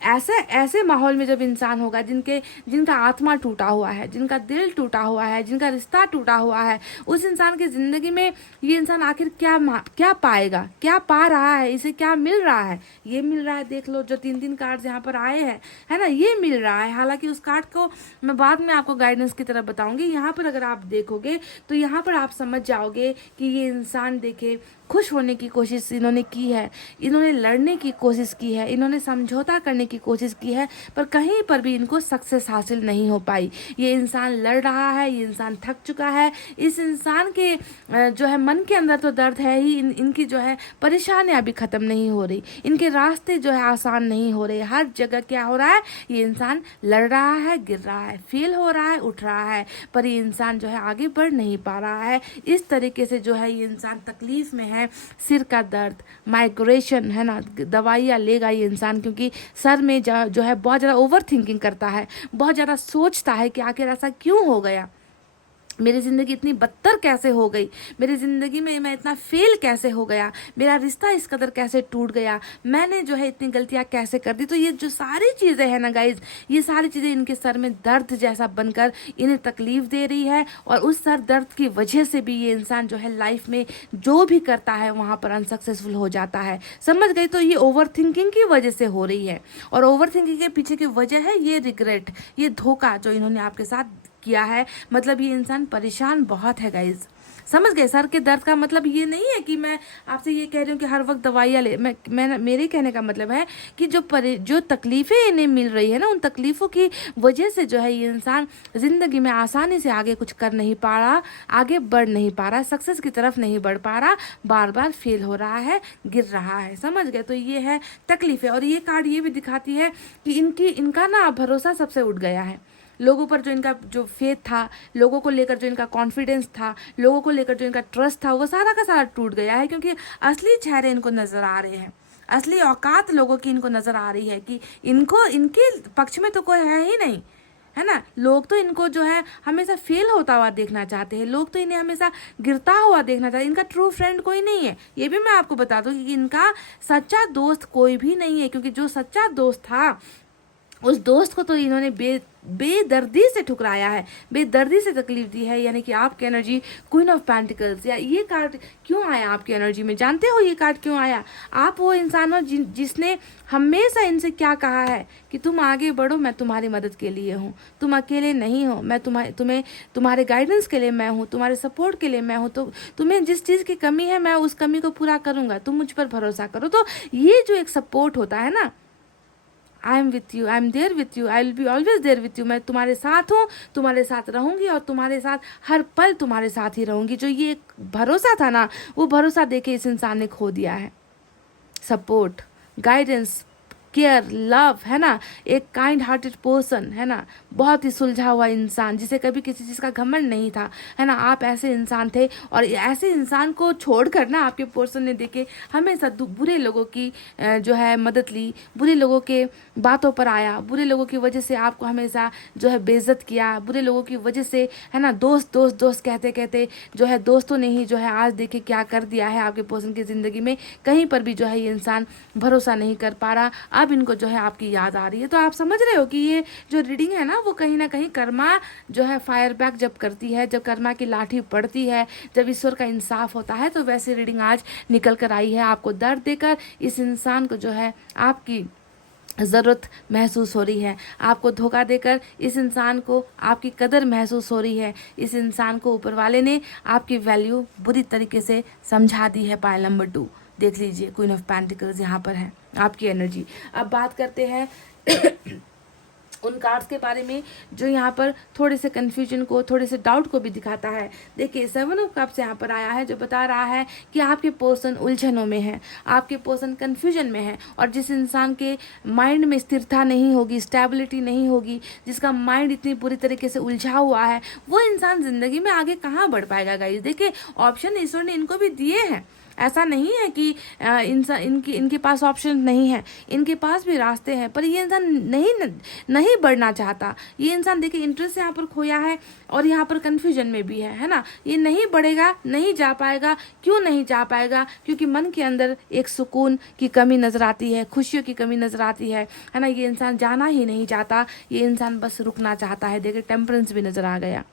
ऐसे माहौल में जब इंसान होगा जिनका आत्मा टूटा हुआ है, जिनका दिल टूटा हुआ है, जिनका रिश्ता टूटा हुआ है, उस इंसान की ज़िंदगी में ये इंसान आखिर क्या पाएगा, क्या पा रहा है, इसे क्या मिल रहा है। ये मिल रहा है, देख लो जो 3 कार्ड्स यहाँ पर आए हैं, है ना, ये मिल रहा है। हालांकि उस कार्ड को मैं बाद में आपको गाइडेंस की तरह बताऊंगी। यहाँ पर अगर आप देखोगे तो यहाँ पर आप समझ जाओगे कि ये इंसान देखे खुश होने की कोशिश इन्होंने की है, इन्होंने लड़ने की कोशिश की है, इन्होंने समझौता करने की कोशिश की है, पर कहीं पर भी इनको सक्सेस हासिल नहीं हो पाई। ये इंसान लड़ रहा है, ये इंसान थक चुका है। इस इंसान के जो है मन के अंदर तो दर्द है ही, इनकी जो है परेशानियां अभी ख़त्म नहीं हो रही, इनके रास्ते जो है आसान नहीं हो रहे। हर जगह क्या हो रहा है, ये इंसान लड़ रहा है, गिर रहा है, फेल हो रहा है, उठ रहा है, पर ये इंसान जो है आगे बढ़ नहीं पा रहा है। इस तरीके से जो है ये इंसान तकलीफ में है। सिर का दर्द, माइग्रेशन है ना, दवाइयाँ लेगा ये इंसान, क्योंकि सर में जो है बहुत ज़्यादा ओवर थिंकिंग करता है, बहुत ज़्यादा सोचता है कि आखिर ऐसा क्यों हो गया, मेरी ज़िंदगी इतनी बदतर कैसे हो गई, मेरी ज़िंदगी में मैं इतना फेल कैसे हो गया, मेरा रिश्ता इस कदर कैसे टूट गया, मैंने जो है इतनी गलतियाँ कैसे कर दी। तो ये जो सारी चीज़ें हैं ना गाइज, ये सारी चीज़ें इनके सर में दर्द जैसा बनकर इन्हें तकलीफ दे रही है, और उस सर दर्द की वजह से भी ये इंसान जो है लाइफ में जो भी करता है वहाँ पर अनसक्सेसफुल हो जाता है। समझ गई? तो ये ओवर थिंकिंग की वजह से हो रही है, और ओवर थिंकिंग के पीछे की वजह है ये रिग्रेट, ये धोखा जो इन्होंने आपके साथ किया है। मतलब ये इंसान परेशान बहुत है गाइज। समझ गए? सर के दर्द का मतलब ये नहीं है कि मैं आपसे ये कह रही हूँ कि हर वक्त दवाइयाँ ले, मैं मेरे कहने का मतलब है कि जो तकलीफ़ें इन्हें मिल रही है ना, उन तकलीफ़ों की वजह से जो है ये इंसान ज़िंदगी में आसानी से आगे कुछ कर नहीं पा रहा, आगे बढ़ नहीं पा रहा, सक्सेस की तरफ नहीं बढ़ पा रहा, बार बार फेल हो रहा है, गिर रहा है। समझ गए? तो ये है तकलीफ़ें। और ये कार्ड ये भी दिखाती है कि इनका ना भरोसा सबसे उठ गया है। लोगों पर जो इनका जो फेथ था, लोगों को लेकर जो इनका कॉन्फिडेंस था, लोगों को लेकर जो इनका ट्रस्ट था, वो सारा का सारा टूट गया है, क्योंकि असली चेहरे इनको नज़र आ रहे हैं, असली औकात लोगों की इनको नज़र आ रही है कि इनको इनके पक्ष में तो कोई है ही नहीं, है ना। लोग तो इनको जो है हमेशा फेल होता हुआ देखना चाहते हैं, लोग तो इन्हें हमेशा गिरता हुआ देखना चाहते हैं। इनका ट्रू फ्रेंड कोई नहीं है, ये भी मैं आपको बता दूं कि इनका सच्चा दोस्त कोई भी नहीं है, क्योंकि जो सच्चा दोस्त था उस दोस्त को तो इन्होंने बेदर्दी से ठुकराया है, बेदर्दी से तकलीफ दी है। यानी कि आपकी एनर्जी क्वीन ऑफ पेंटिकल्स, या ये कार्ड क्यों आया आपकी एनर्जी में, जानते हो ये कार्ड क्यों आया? आप वो इंसान हो जिसने हमेशा इनसे क्या कहा है कि तुम आगे बढ़ो, मैं तुम्हारी मदद के लिए हूँ, तुम अकेले नहीं हो, मैं तुम्हारे गाइडेंस के लिए मैं हूँ, तुम्हारे सपोर्ट के लिए मैं हूँ, तो तुम्हें जिस चीज़ की कमी है मैं उस कमी को पूरा करूँगा, तुम मुझ पर भरोसा करो। तो ये जो एक सपोर्ट होता है ना, I am with you, I am there with you, I will be always there with you, मैं तुम्हारे साथ हूँ, तुम्हारे साथ रहूँगी, और तुम्हारे साथ हर पल तुम्हारे साथ ही रहूँगी। जो ये एक भरोसा था ना, वो भरोसा देके इस इंसान ने खो दिया है। सपोर्ट, गाइडेंस, केयर, लव, है ना, एक काइंड हार्टेड पर्सन, है ना, बहुत ही सुलझा हुआ इंसान जिसे कभी किसी चीज़ का घमंड नहीं था, है ना। आप ऐसे इंसान थे, और ऐसे इंसान को छोड़कर ना आपके पर्सन ने देखे हमेशा बुरे लोगों की जो है मदद ली, बुरे लोगों के बातों पर आया, बुरे लोगों की वजह से आपको हमेशा जो है बेइज्जत किया, बुरे लोगों की वजह से, है ना, दोस्त दोस्त दोस्त कहते कहते जो है दोस्तों ने ही जो है आज देखे क्या कर दिया है आपके पर्सन की ज़िंदगी में। कहीं पर भी जो है ये इंसान भरोसा नहीं कर पा रहा, अब इनको जो है आपकी याद आ रही है। तो आप समझ रहे हो कि ये जो रीडिंग है ना, वो कहीं ना कहीं कर्मा जो है फायर बैक जब करती है, जब कर्मा की लाठी पड़ती है, जब ईश्वर का इंसाफ होता है, तो वैसी रीडिंग आज निकल कर आई है। आपको दर्द देकर इस इंसान को जो है आपकी ज़रूरत महसूस हो रही है, आपको धोखा देकर इस इंसान को आपकी कदर महसूस हो रही है, इस इंसान को ऊपर वाले ने आपकी वैल्यू बुरी तरीके से समझा दी है। पायल नंबर 2 देख लीजिए, क्वीन ऑफ पेंटिकल्स यहाँ पर है आपकी एनर्जी। अब बात करते हैं उन कार्ड्स के बारे में जो यहाँ पर थोड़े से कन्फ्यूजन को, थोड़े से डाउट को भी दिखाता है। देखिए 7 ऑफ कप्स यहाँ पर आया है, जो बता रहा है कि आपके पर्सन उलझनों में है, आपके पर्सन कन्फ्यूजन में है, और जिस इंसान के माइंड में स्थिरता नहीं होगी, स्टेबिलिटी नहीं होगी, जिसका माइंड इतनी बुरी तरीके से उलझा हुआ है, वो इंसान ज़िंदगी में आगे कहाँ बढ़ पाएगा गाइस। देखिए ऑप्शन ईश्वर ने इनको भी दिए हैं, ऐसा नहीं है कि इनके पास ऑप्शन नहीं है, इनके पास भी रास्ते हैं, पर ये इंसान नहीं बढ़ना चाहता। ये इंसान देखिए इंटरेस्ट यहाँ पर खोया है, और यहाँ पर कन्फ्यूजन में भी है ना। ये नहीं बढ़ेगा, नहीं जा पाएगा। क्यों नहीं जा पाएगा? क्योंकि मन के अंदर एक सुकून की कमी नजर आती है, खुशियों की कमी नजर आती है ना। ये इंसान जाना ही नहीं चाहता, ये इंसान बस रुकना चाहता है। देखिए टेम्परेंस भी नजर आ गया।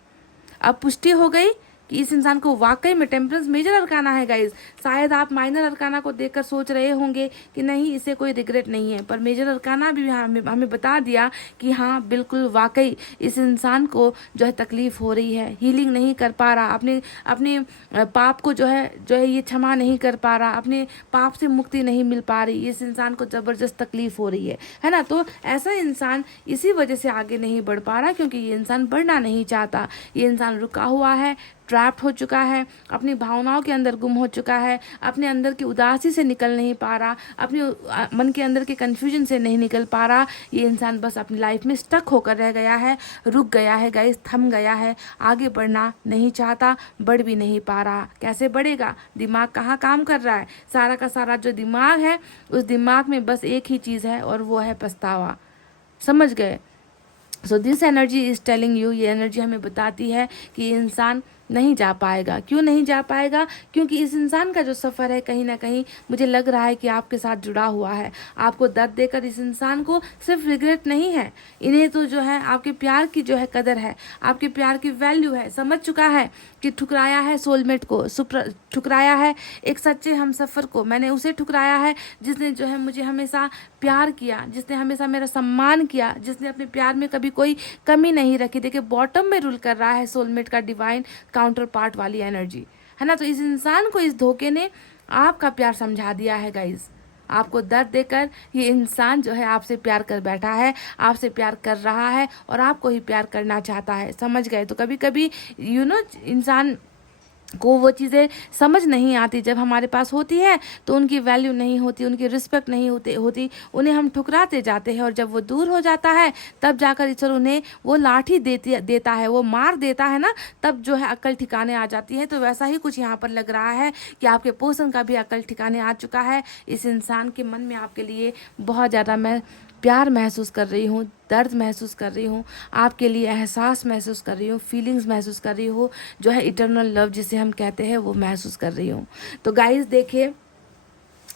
अब पुष्टि हो गई कि इस इंसान को वाकई में टेम्परेंस मेजर अरकाना है गाइज। शायद आप माइनर अरकाना को देखकर सोच रहे होंगे कि नहीं इसे कोई रिग्रेट नहीं है, पर मेजर अरकाना भी हमें बता दिया कि हाँ बिल्कुल वाकई इस इंसान को जो है तकलीफ हो रही है, हीलिंग नहीं कर पा रहा, अपने अपने पाप को जो है ये क्षमा नहीं कर पा रहा, अपने पाप से मुक्ति नहीं मिल पा रही, इस इंसान को ज़बरदस्त तकलीफ हो रही है ना। तो ऐसा इंसान इसी वजह से आगे नहीं बढ़ पा रहा, क्योंकि ये इंसान बढ़ना नहीं चाहता, ये इंसान रुका हुआ है, ट्रैप्ड हो चुका है, अपनी भावनाओं के अंदर गुम हो चुका है, अपने अंदर की उदासी से निकल नहीं पा रहा, अपने मन के अंदर के कन्फ्यूजन से नहीं निकल पा रहा। ये इंसान बस अपनी लाइफ में स्टक होकर रह गया है, रुक गया है गाइस, थम गया है, आगे बढ़ना नहीं चाहता, बढ़ भी नहीं पा रहा। कैसे बढ़ेगा? दिमाग कहाँ काम कर रहा है? सारा का सारा जो दिमाग है, उस दिमाग में बस एक ही चीज़ है और वो है पछतावा। समझ गए? So this energy is telling you, ये एनर्जी हमें बताती है कि ये इंसान नहीं जा पाएगा। क्यों नहीं जा पाएगा? क्योंकि इस इंसान का जो सफ़र है कहीं ना कहीं मुझे लग रहा है कि आपके साथ जुड़ा हुआ है। आपको दर्द देकर इस इंसान को सिर्फ रिग्रेट नहीं है, इन्हें तो जो है आपके प्यार की जो है कदर है, आपके प्यार की वैल्यू है। समझ चुका है कि ठुकराया है सोलमेट को, ठुकराया है एक सच्चे हम सफ़र को। मैंने उसे ठुकराया है जिसने जो है मुझे हमेशा प्यार किया, जिसने हमेशा मेरा सम्मान किया, जिसने अपने प्यार में कभी कोई कमी नहीं रखी। देखिए बॉटम में रूल कर रहा है सोलमेट का डिवाइन काउंटर पार्ट वाली एनर्जी, है ना। तो इस इंसान को इस धोखे ने आपका प्यार समझा दिया है गाइज। आपको दर्द देकर ये इंसान जो है आपसे प्यार कर बैठा है, आपसे प्यार कर रहा है और आपको ही प्यार करना चाहता है। समझ गए? तो कभी कभी इंसान को वो चीज़ें समझ नहीं आती, जब हमारे पास होती है तो उनकी वैल्यू नहीं होती, उनकी रिस्पेक्ट नहीं होती, उन्हें हम ठुकराते जाते हैं। और जब वो दूर हो जाता है तब जाकर ईश्वर उन्हें वो लाठी देता है, वो मार देता है ना, तब जो है अक्ल ठिकाने आ जाती है। तो वैसा ही कुछ यहाँ पर लग रहा है कि आपके पर्सन का भी अक्ल ठिकाने आ चुका है। इस इंसान के मन में आपके लिए बहुत ज़्यादा मैं प्यार महसूस कर रही हूँ, दर्द महसूस कर रही हूँ, आपके लिए एहसास महसूस कर रही हूँ, फीलिंग्स महसूस कर रही हूँ, जो है इटर्नल लव जिसे हम कहते हैं वो महसूस कर रही हूँ। तो गाइस देखिए,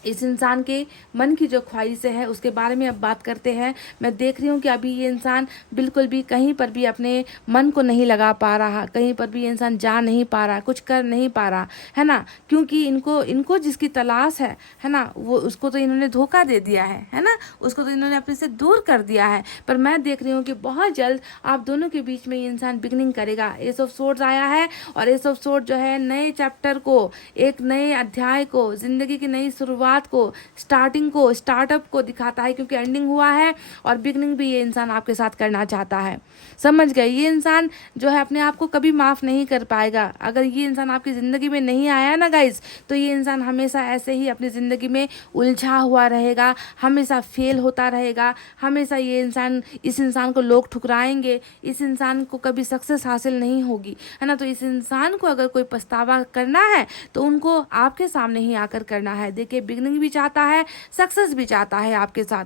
इस इंसान के मन की जो ख्वाहिशें है उसके बारे में अब बात करते हैं। मैं देख रही हूँ कि अभी ये इंसान बिल्कुल भी कहीं पर भी अपने मन को नहीं लगा पा रहा, कहीं पर भी ये इंसान जा नहीं पा रहा, कुछ कर नहीं पा रहा, है ना। क्योंकि इनको जिसकी तलाश है ना, वो उसको तो इन्होंने धोखा दे दिया है ना, उसको तो इन्होंने अपने से दूर कर दिया है। पर मैं देख रही हूँ कि बहुत जल्द आप दोनों के बीच में ये इंसान बिगनिंग करेगा। एस ऑफ सोर्ड्स आया है और एस ऑफ सोर्ड जो है नए चैप्टर को, एक नए अध्याय को, जिंदगी की नई शुरुआत को, स्टार्टिंग को, स्टार्टअप को दिखाता है। क्योंकि एंडिंग हुआ है और बिगनिंग भी ये इंसान आपके साथ करना चाहता है। समझ गए? ये इंसान जो है अपने आप को कभी माफ नहीं कर पाएगा। अगर ये इंसान आपकी जिंदगी में नहीं आया ना गाइज, तो ये इंसान हमेशा ऐसे ही अपनी जिंदगी में उलझा हुआ रहेगा, हमेशा फेल होता रहेगा, हमेशा ये इंसान, इस इंसान को लोग ठुकराएंगे, इस इंसान को कभी सक्सेस हासिल नहीं होगी, है ना। तो इस इंसान को अगर कोई पछतावा करना है तो उनको आपके सामने ही आकर करना है। देखिए बिगनिंग भी चाहता है, सक्सेस भी चाहता है आपके साथ,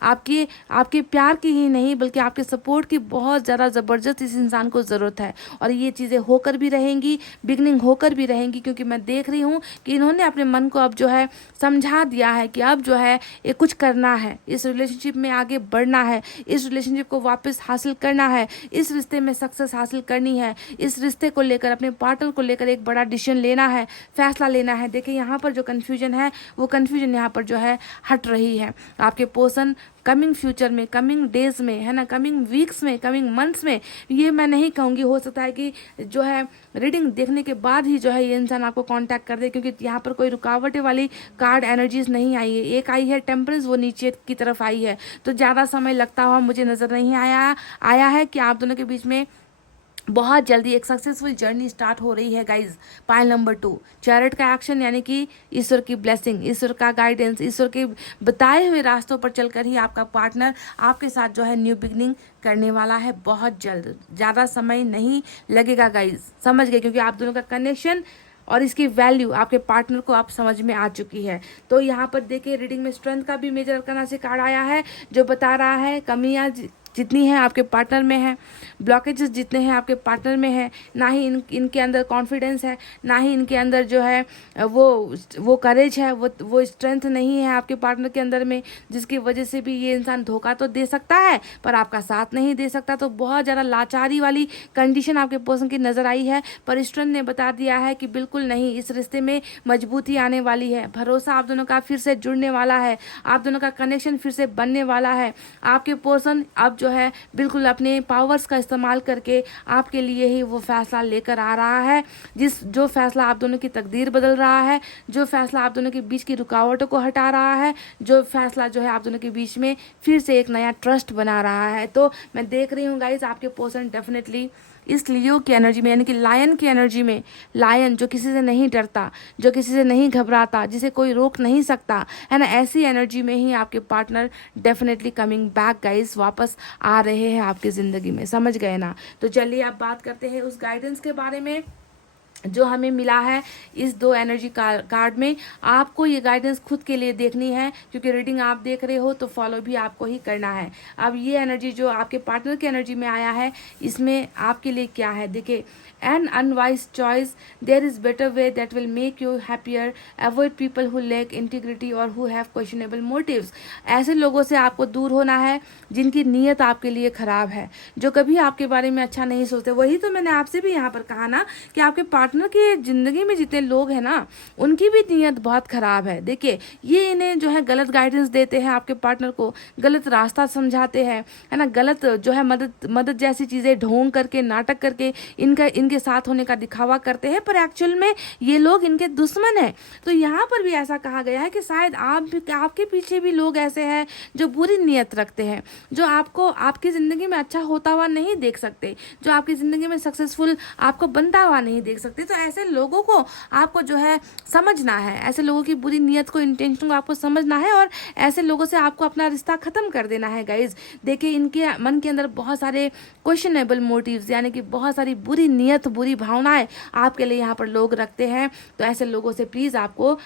आपके प्यार की ही नहीं बल्कि आपके सपोर्ट की बहुत ज़्यादा ज़बरदस्त इस इंसान को ज़रूरत है। और ये चीज़ें होकर भी रहेंगी, बिगनिंग होकर भी रहेंगी, क्योंकि मैं देख रही हूँ कि इन्होंने अपने मन को अब जो है समझा दिया है कि अब जो है ये कुछ करना है, इस रिलेशनशिप में आगे बढ़ना है, इस रिलेशनशिप को वापस हासिल करना है, इस रिश्ते में सक्सेस हासिल करनी है, इस रिश्ते को लेकर, अपने पार्टनर को लेकर एक बड़ा डिसीजन लेना है, फैसला लेना है। देखिए यहाँ पर जो कन्फ्यूजन है वो कन्फ्यूजन यहाँ पर जो है हट रही है। आपके पर्सन कमिंग फ्यूचर में, कमिंग डेज में, है ना, कमिंग वीक्स में, कमिंग मंथ्स में, ये मैं नहीं कहूँगी, हो सकता है कि जो है रीडिंग देखने के बाद ही जो है ये इंसान आपको कांटेक्ट कर दे, क्योंकि यहाँ पर कोई रुकावटें वाली कार्ड एनर्जीज नहीं आई है। एक आई है टेम्परेंस, वो नीचे की तरफ आई है, तो ज़्यादा समय लगता हुआ मुझे नज़र नहीं आया है कि आप दोनों के बीच में बहुत जल्दी एक सक्सेसफुल जर्नी स्टार्ट हो रही है गाइज। पाइल नंबर 2, चैरिट का एक्शन, यानी कि ईश्वर की ब्लेसिंग, ईश्वर का गाइडेंस, ईश्वर के बताए हुए रास्तों पर चलकर ही आपका पार्टनर आपके साथ जो है न्यू बिगनिंग करने वाला है बहुत जल्द। ज़्यादा समय नहीं लगेगा गाइज, समझ गए? क्योंकि आप दोनों का कनेक्शन और इसकी वैल्यू आपके पार्टनर को आप समझ में आ चुकी है। तो यहाँ पर देखिए रीडिंग में स्ट्रेंथ का भी मेजर अरकाना से कार्ड आया है, जो बता रहा है जितनी है आपके पार्टनर में है, ब्लॉकेजेस जितने हैं आपके पार्टनर में है, ना ही इनके अंदर कॉन्फिडेंस है, ना ही इनके अंदर जो है वो करेज है, वो स्ट्रेंथ नहीं है आपके पार्टनर के अंदर में, जिसकी वजह से भी ये इंसान धोखा तो दे सकता है पर आपका साथ नहीं दे सकता। तो बहुत ज़्यादा लाचारी वाली कंडीशन आपके पर्सन की नज़र आई है, पर स्ट्रेंथ ने बता दिया है कि बिल्कुल नहीं, इस रिश्ते में मजबूती आने वाली है, भरोसा आप दोनों का फिर से जुड़ने वाला है, आप दोनों का कनेक्शन फिर से बनने वाला है। आपके पर्सन अब जो है बिल्कुल अपने पावर्स का इस्तेमाल करके आपके लिए ही वो फैसला लेकर आ रहा है, जो फैसला आप दोनों की तकदीर बदल रहा है, जो फैसला आप दोनों के बीच की रुकावटों को हटा रहा है, जो फैसला जो है आप दोनों के बीच में फिर से एक नया ट्रस्ट बना रहा है। तो मैं देख रही हूँ गाइज, आपके पर्सन डेफिनेटली इस लियो की एनर्जी में, यानी कि लायन की एनर्जी में, लायन जो किसी से नहीं डरता, जो किसी से नहीं घबराता, जिसे कोई रोक नहीं सकता है ना, ऐसी एनर्जी में ही आपके partner definitely coming back guys, वापस आ रहे हैं आपकी ज़िंदगी में। समझ गए ना? तो चलिए अब बात करते हैं उस गाइडेंस के बारे में जो हमें मिला है इस 2 एनर्जी कार्ड में। आपको ये गाइडेंस खुद के लिए देखनी है, क्योंकि रीडिंग आप देख रहे हो तो फॉलो भी आपको ही करना है। अब ये एनर्जी जो आपके पार्टनर की एनर्जी में आया है, इसमें आपके लिए क्या है देखिए। An unwise choice, there is better way that will make you happier, avoid people who lack integrity और हु हैव क्वेश्चनेबल मोटिव्स। ऐसे लोगों से आपको दूर होना है जिनकी नीयत आपके लिए खराब है, जो कभी आपके बारे में अच्छा नहीं सोचते। वही तो मैंने आपसे भी यहाँ पर कहा ना कि आपके पार्टनर की जिंदगी में जितने लोग हैं ना, उनकी भी नीयत बहुत खराब है। देखिए, ये इन्हें जो है गलत गाइडेंस देते हैं, आपके पार्टनर को गलत रास्ता समझाते हैं, है ना, गलत जो है मदद जैसी चीजें ढोंग करके, नाटक करके इनके साथ होने का दिखावा करते हैं, पर एक्चुअल में ये लोग इनके दुश्मन हैं। तो यहाँ पर भी ऐसा कहा गया है कि शायद आपके पीछे भी लोग ऐसे हैं जो बुरी नीयत रखते हैं, जो आपको आपकी जिंदगी में अच्छा होता हुआ नहीं देख सकते, जो आपकी जिंदगी में सक्सेसफुल आपको बनता हुआ नहीं देख सकते। तो ऐसे लोगों को आपको जो है समझना है, ऐसे लोगों की बुरी नीयत को, इंटेंशन को आपको समझना है, और ऐसे लोगों से आपको अपना रिश्ता खत्म कर देना है गाइज। देखिए, इनके मन के अंदर बहुत सारे क्वेश्चनेबल मोटिव्स, यानी कि बहुत सारी बुरी नीयत, बुरी भावनाएं आपके लिए यहाँ पर लोग रखते हैं। तो ऐसे लोगों से प्लीज आपको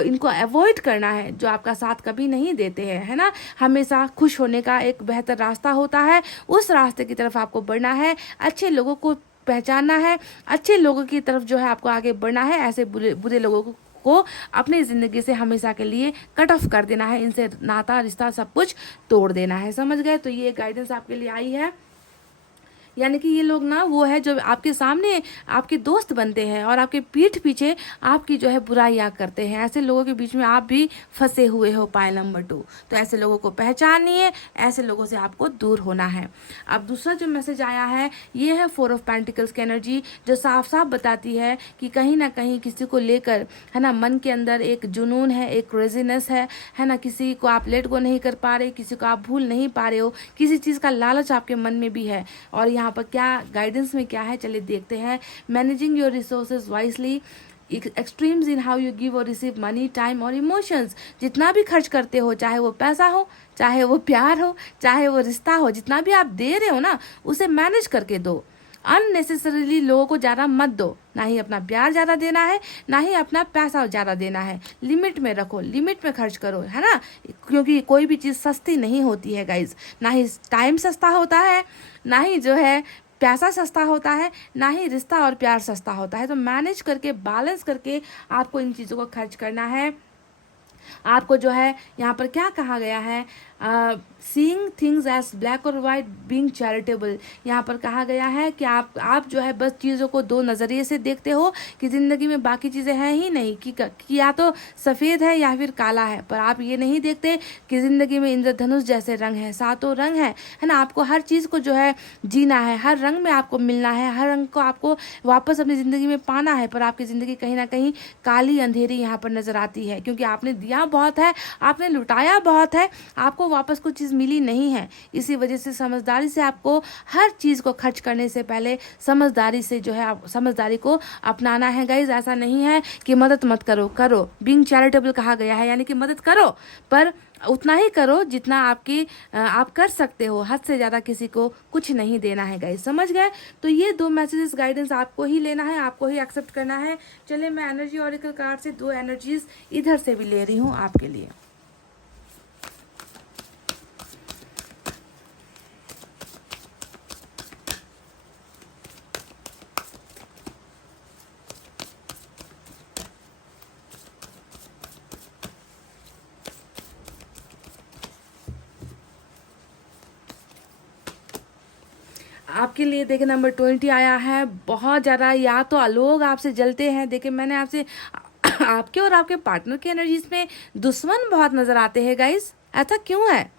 इनको अवॉइड करना है, जो आपका साथ कभी नहीं देते हैं, है ना। हमेशा खुश होने का एक बेहतर रास्ता होता है, उस रास्ते की तरफ आपको बढ़ना है, अच्छे लोगों को पहचानना है, अच्छे लोगों की तरफ जो है आपको आगे बढ़ना है। ऐसे बुरे लोगों को अपनी ज़िंदगी से हमेशा के लिए कट ऑफ कर देना है, इनसे नाता रिश्ता सब कुछ तोड़ देना है। समझ गए? तो ये गाइडेंस आपके लिए आई है, यानी कि ये लोग ना वो है जो आपके सामने आपके दोस्त बनते हैं और आपके पीठ पीछे आपकी जो है बुराइयां करते हैं। ऐसे लोगों के बीच में आप भी फंसे हुए हो, पायल नंबर 2। तो ऐसे लोगों को पहचानिए, ऐसे लोगों से आपको दूर होना है। अब दूसरा जो मैसेज आया है, ये है 4 ऑफ पेंटिकल्स की एनर्जी, जो साफ साफ बताती है कि कहीं ना कहीं किसी को लेकर, है ना, मन के अंदर एक जुनून है, एक क्रेजीनेस है ना, किसी को आप लेट गो नहीं कर पा रहे, किसी को आप भूल नहीं पा रहे हो, किसी चीज़ का लालच आपके मन में भी है। और यहाँ पर क्या गाइडेंस में क्या है, चलिए देखते हैं। Managing your resources wisely, extremes in how you give और रिसीव मनी, टाइम और इमोशंस। जितना भी खर्च करते हो, चाहे वो पैसा हो, चाहे वो प्यार हो, चाहे वो रिश्ता हो, जितना भी आप दे रहे हो ना, उसे मैनेज करके दो। अननेसेसरीली लोगों को ज़्यादा मत दो, ना ही अपना प्यार ज़्यादा देना है, ना ही अपना पैसा ज़्यादा देना है। लिमिट में रखो, लिमिट में खर्च करो, है ना, क्योंकि कोई भी चीज़ सस्ती नहीं होती है गाइज। ना ही टाइम सस्ता होता है, ना ही जो है पैसा सस्ता होता है, ना ही रिश्ता और प्यार सस्ता होता है। तो मैनेज करके, बैलेंस करके आपको इन चीज़ों को खर्च करना है। आपको जो है यहाँ पर क्या कहा गया है, सीइंग थिंग्स एज ब्लैक और वाइट, बीइंग चैरिटेबल। यहाँ पर कहा गया है कि आप जो है बस चीज़ों को 2 नज़रिए से देखते हो, कि ज़िंदगी में बाकी चीज़ें हैं ही नहीं, कि या तो सफ़ेद है या फिर काला है, पर आप ये नहीं देखते कि ज़िंदगी में इंद्रधनुष जैसे रंग है, 7 रंग है ना। आपको हर चीज़ को जो है जीना है, हर रंग में आपको मिलना है, हर रंग को आपको वापस अपनी ज़िंदगी में पाना है। पर आपकी ज़िंदगी कहीं ना कहीं काली अंधेरी यहाँ पर नज़र आती है, क्योंकि आपने दिया बहुत है, आपने लुटाया बहुत है, आपको वापस कुछ चीज़ मिली नहीं है। इसी वजह से समझदारी से आपको हर चीज़ को खर्च करने से पहले समझदारी से जो है समझदारी को अपनाना है गाइज। ऐसा नहीं है कि मदद मत करो, बीइंग चैरिटेबल कहा गया है, यानी कि मदद करो, पर उतना ही करो जितना आप कर सकते हो। हद से ज़्यादा किसी को कुछ नहीं देना है गाइज। समझ गए? तो ये 2 मैसेजेस गाइडेंस आपको ही लेना है, आपको ही एक्सेप्ट करना है। चलिए, मैं एनर्जी ऑरेकल कार्ड से 2 एनर्जीज इधर से भी ले रही हूँ आपके लिए। आपके लिए देखिए नंबर 20 आया है। बहुत ज़्यादा या तो लोग आपसे जलते हैं। देखिए मैंने आपसे आपके और आपके पार्टनर की एनर्जीज में दुश्मन बहुत नज़र आते हैं गाइस। ऐसा क्यों है?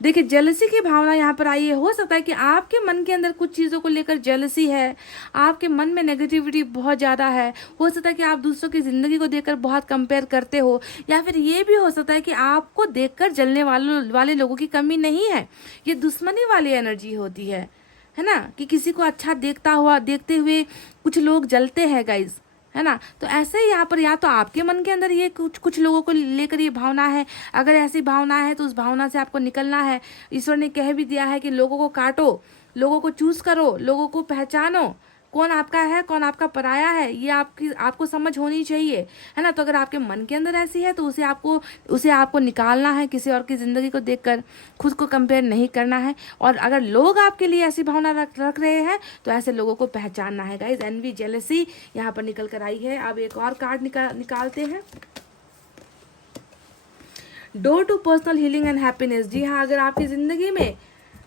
देखिए जेलसी की भावना यहाँ पर आई है। हो सकता है कि आपके मन के अंदर कुछ चीज़ों को लेकर जेलसी है, आपके मन में नेगेटिविटी बहुत ज़्यादा है। हो सकता है कि आप दूसरों की ज़िंदगी को देखकर बहुत कंपेयर करते हो, या फिर ये भी हो सकता है कि आपको देखकर जलने वाले लोगों की कमी नहीं है, ये दुश्मनी वाली एनर्जी होती है ना, कि किसी को अच्छा देखते हुए कुछ लोग जलते हैं गाइज, है ना। तो ऐसे ही यहाँ पर या तो आपके मन के अंदर ये कुछ लोगों को लेकर ये भावना है। अगर ऐसी भावना है तो उस भावना से आपको निकलना है। ईश्वर ने कह भी दिया है कि लोगों को काटो, लोगों को चूज करो, लोगों को पहचानो, कौन आपका है कौन आपका पराया है, ये आपको समझ होनी चाहिए, है ना। तो अगर आपके मन के अंदर ऐसी है तो उसे आपको निकालना है। किसी और की ज़िंदगी को देखकर खुद को कंपेयर नहीं करना है। और अगर लोग आपके लिए ऐसी भावना रख रहे हैं तो ऐसे लोगों को पहचानना है गाइज। एनवी जेलसी यहाँ पर निकल कर आई है। अब एक और कार्ड निकालते हैं। Door to personal healing and happiness. जी हाँ, अगर आपकी ज़िंदगी में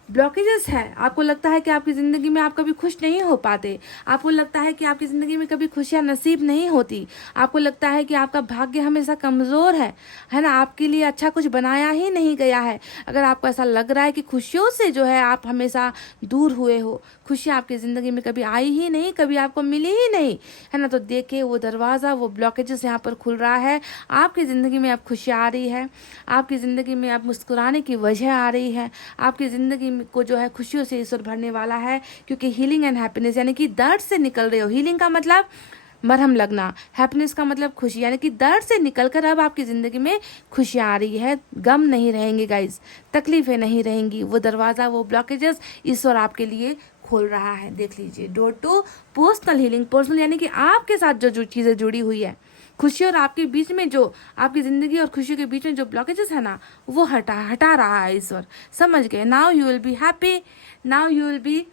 ब्लॉकेजेस है, आपको लगता है कि आपकी ज़िंदगी में आप कभी खुश नहीं हो पाते, आपको लगता है कि आपकी ज़िंदगी में कभी खुशियाँ नसीब नहीं होती, आपको लगता है कि आपका भाग्य हमेशा कमज़ोर है ना, आपके लिए अच्छा कुछ बनाया ही नहीं गया है, अगर आपको ऐसा लग रहा है कि खुशियों से जो है आप हमेशा दूर हुए हो, खुशियाँ आपकी ज़िंदगी में कभी आई ही नहीं, कभी आपको मिली ही नहीं, है ना, तो देखिए वो दरवाज़ा, वो ब्लॉकेजेस यहाँ पर खुल रहा है। आपकी ज़िंदगी में अब खुशियाँ आ रही है, आपकी ज़िंदगी में अब मुस्कुराने की वजह आ रही है, आपकी ज़िंदगी को जो है खुशियों से ईश्वर भरने वाला है। क्योंकि हीलिंग एंड हैप्पीनेस यानी कि दर्द से निकल रहे हो। हीलिंग का मतलब मरहम लगना, हैप्पीनेस का मतलब खुशी, यानी कि दर्द से निकलकर अब आपकी ज़िंदगी में खुशियाँ आ रही है। गम नहीं रहेंगे गाइस, तकलीफ़ें नहीं रहेंगी। वो दरवाज़ा, वो ब्लॉकेजेस ईश्वर आपके लिए खोल रहा है। देख लीजिए, door to personal healing. Personal यानी कि आपके साथ जो चीज़ें जुड़ी हुई है, खुशी और आपके बीच में जो, आपकी ज़िंदगी और खुशी के बीच में जो ब्लॉकेजेस है ना, वो हटा रहा है ईश्वर। समझ गए? Now you will be happy, now you will be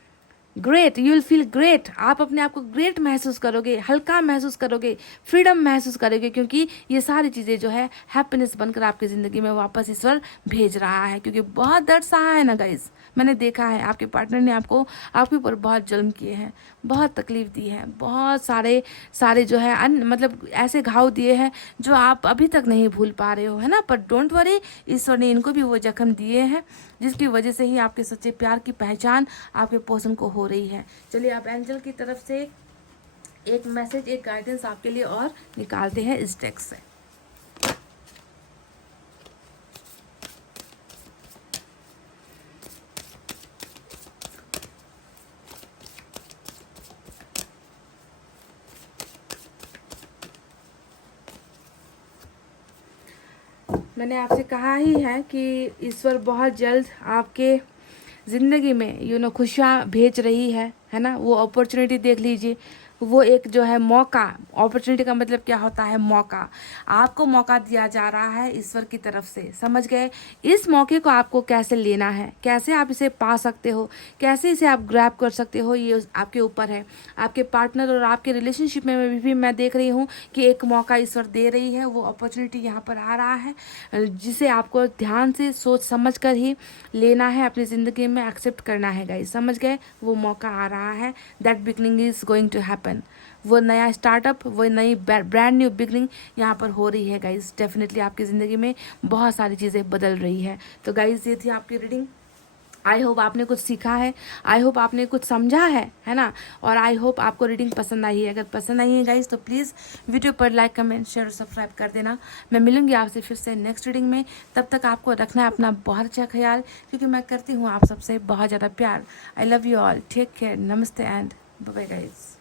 great, you will feel great. आप अपने आप को ग्रेट महसूस करोगे, हल्का महसूस करोगे, फ्रीडम महसूस करोगे, क्योंकि ये सारी चीज़ें जो है हैप्पीनेस बनकर आपकी ज़िंदगी में वापस ईश्वर भेज रहा है। क्योंकि बहुत दर्द सहा है ना गाइस, मैंने देखा है आपके पार्टनर ने आपके ऊपर बहुत जुल्म किए हैं, बहुत तकलीफ दी है, बहुत सारे जो है मतलब ऐसे घाव दिए हैं जो आप अभी तक नहीं भूल पा रहे हो, है ना। पर डोंट वरी, ईश्वर ने इनको भी वो जख्म दिए हैं जिसकी वजह से ही आपके सच्चे प्यार की पहचान आपके पर्सन को हो रही है। चलिए आप एंजल की तरफ से एक मैसेज, एक गाइडेंस आपके लिए और निकालते हैं इस डेक से। मैंने आपसे कहा ही है कि ईश्वर बहुत जल्द आपके ज़िंदगी में खुशियाँ भेज रही है ना। वो अपॉर्चुनिटी देख लीजिए, वो एक जो है मौका, अपॉर्चुनिटी का मतलब क्या होता है? मौका। आपको मौका दिया जा रहा है ईश्वर की तरफ से, समझ गए? इस मौके को आपको कैसे लेना है, कैसे आप इसे पा सकते हो, कैसे इसे आप ग्रैब कर सकते हो, ये आपके ऊपर है। आपके पार्टनर और आपके रिलेशनशिप में भी मैं देख रही हूँ कि एक मौका ईश्वर दे रही है। वो अपॉर्चुनिटी यहाँ पर आ रहा है जिसे आपको ध्यान से सोच समझ कर ही लेना है, अपनी ज़िंदगी में एक्सेप्ट करना है गाइस, समझ गए? वो मौका आ रहा है, that beginning is going to happen. वो नया स्टार्टअप, वो नई ब्रांड न्यू बिगनिंग यहाँ पर हो रही है गाइस। डेफिनेटली आपकी ज़िंदगी में बहुत सारी चीज़ें बदल रही है। तो गाइस ये थी आपकी रीडिंग। आई होप आपने कुछ सीखा है, आई होप आपने कुछ समझा है ना। और आई होप आपको रीडिंग पसंद आई है। अगर पसंद आई है गाइस तो प्लीज़ वीडियो पर लाइक, कमेंट, शेयर और सब्सक्राइब कर देना। मैं मिलूंगी आपसे फिर से नेक्स्ट रीडिंग में। तब तक आपको रखना है अपना बहुत अच्छा ख्याल, क्योंकि मैं करती हूँ आप सबसे बहुत ज़्यादा प्यार। I love you all, take care, नमस्ते एंड बाय बाय गाइस।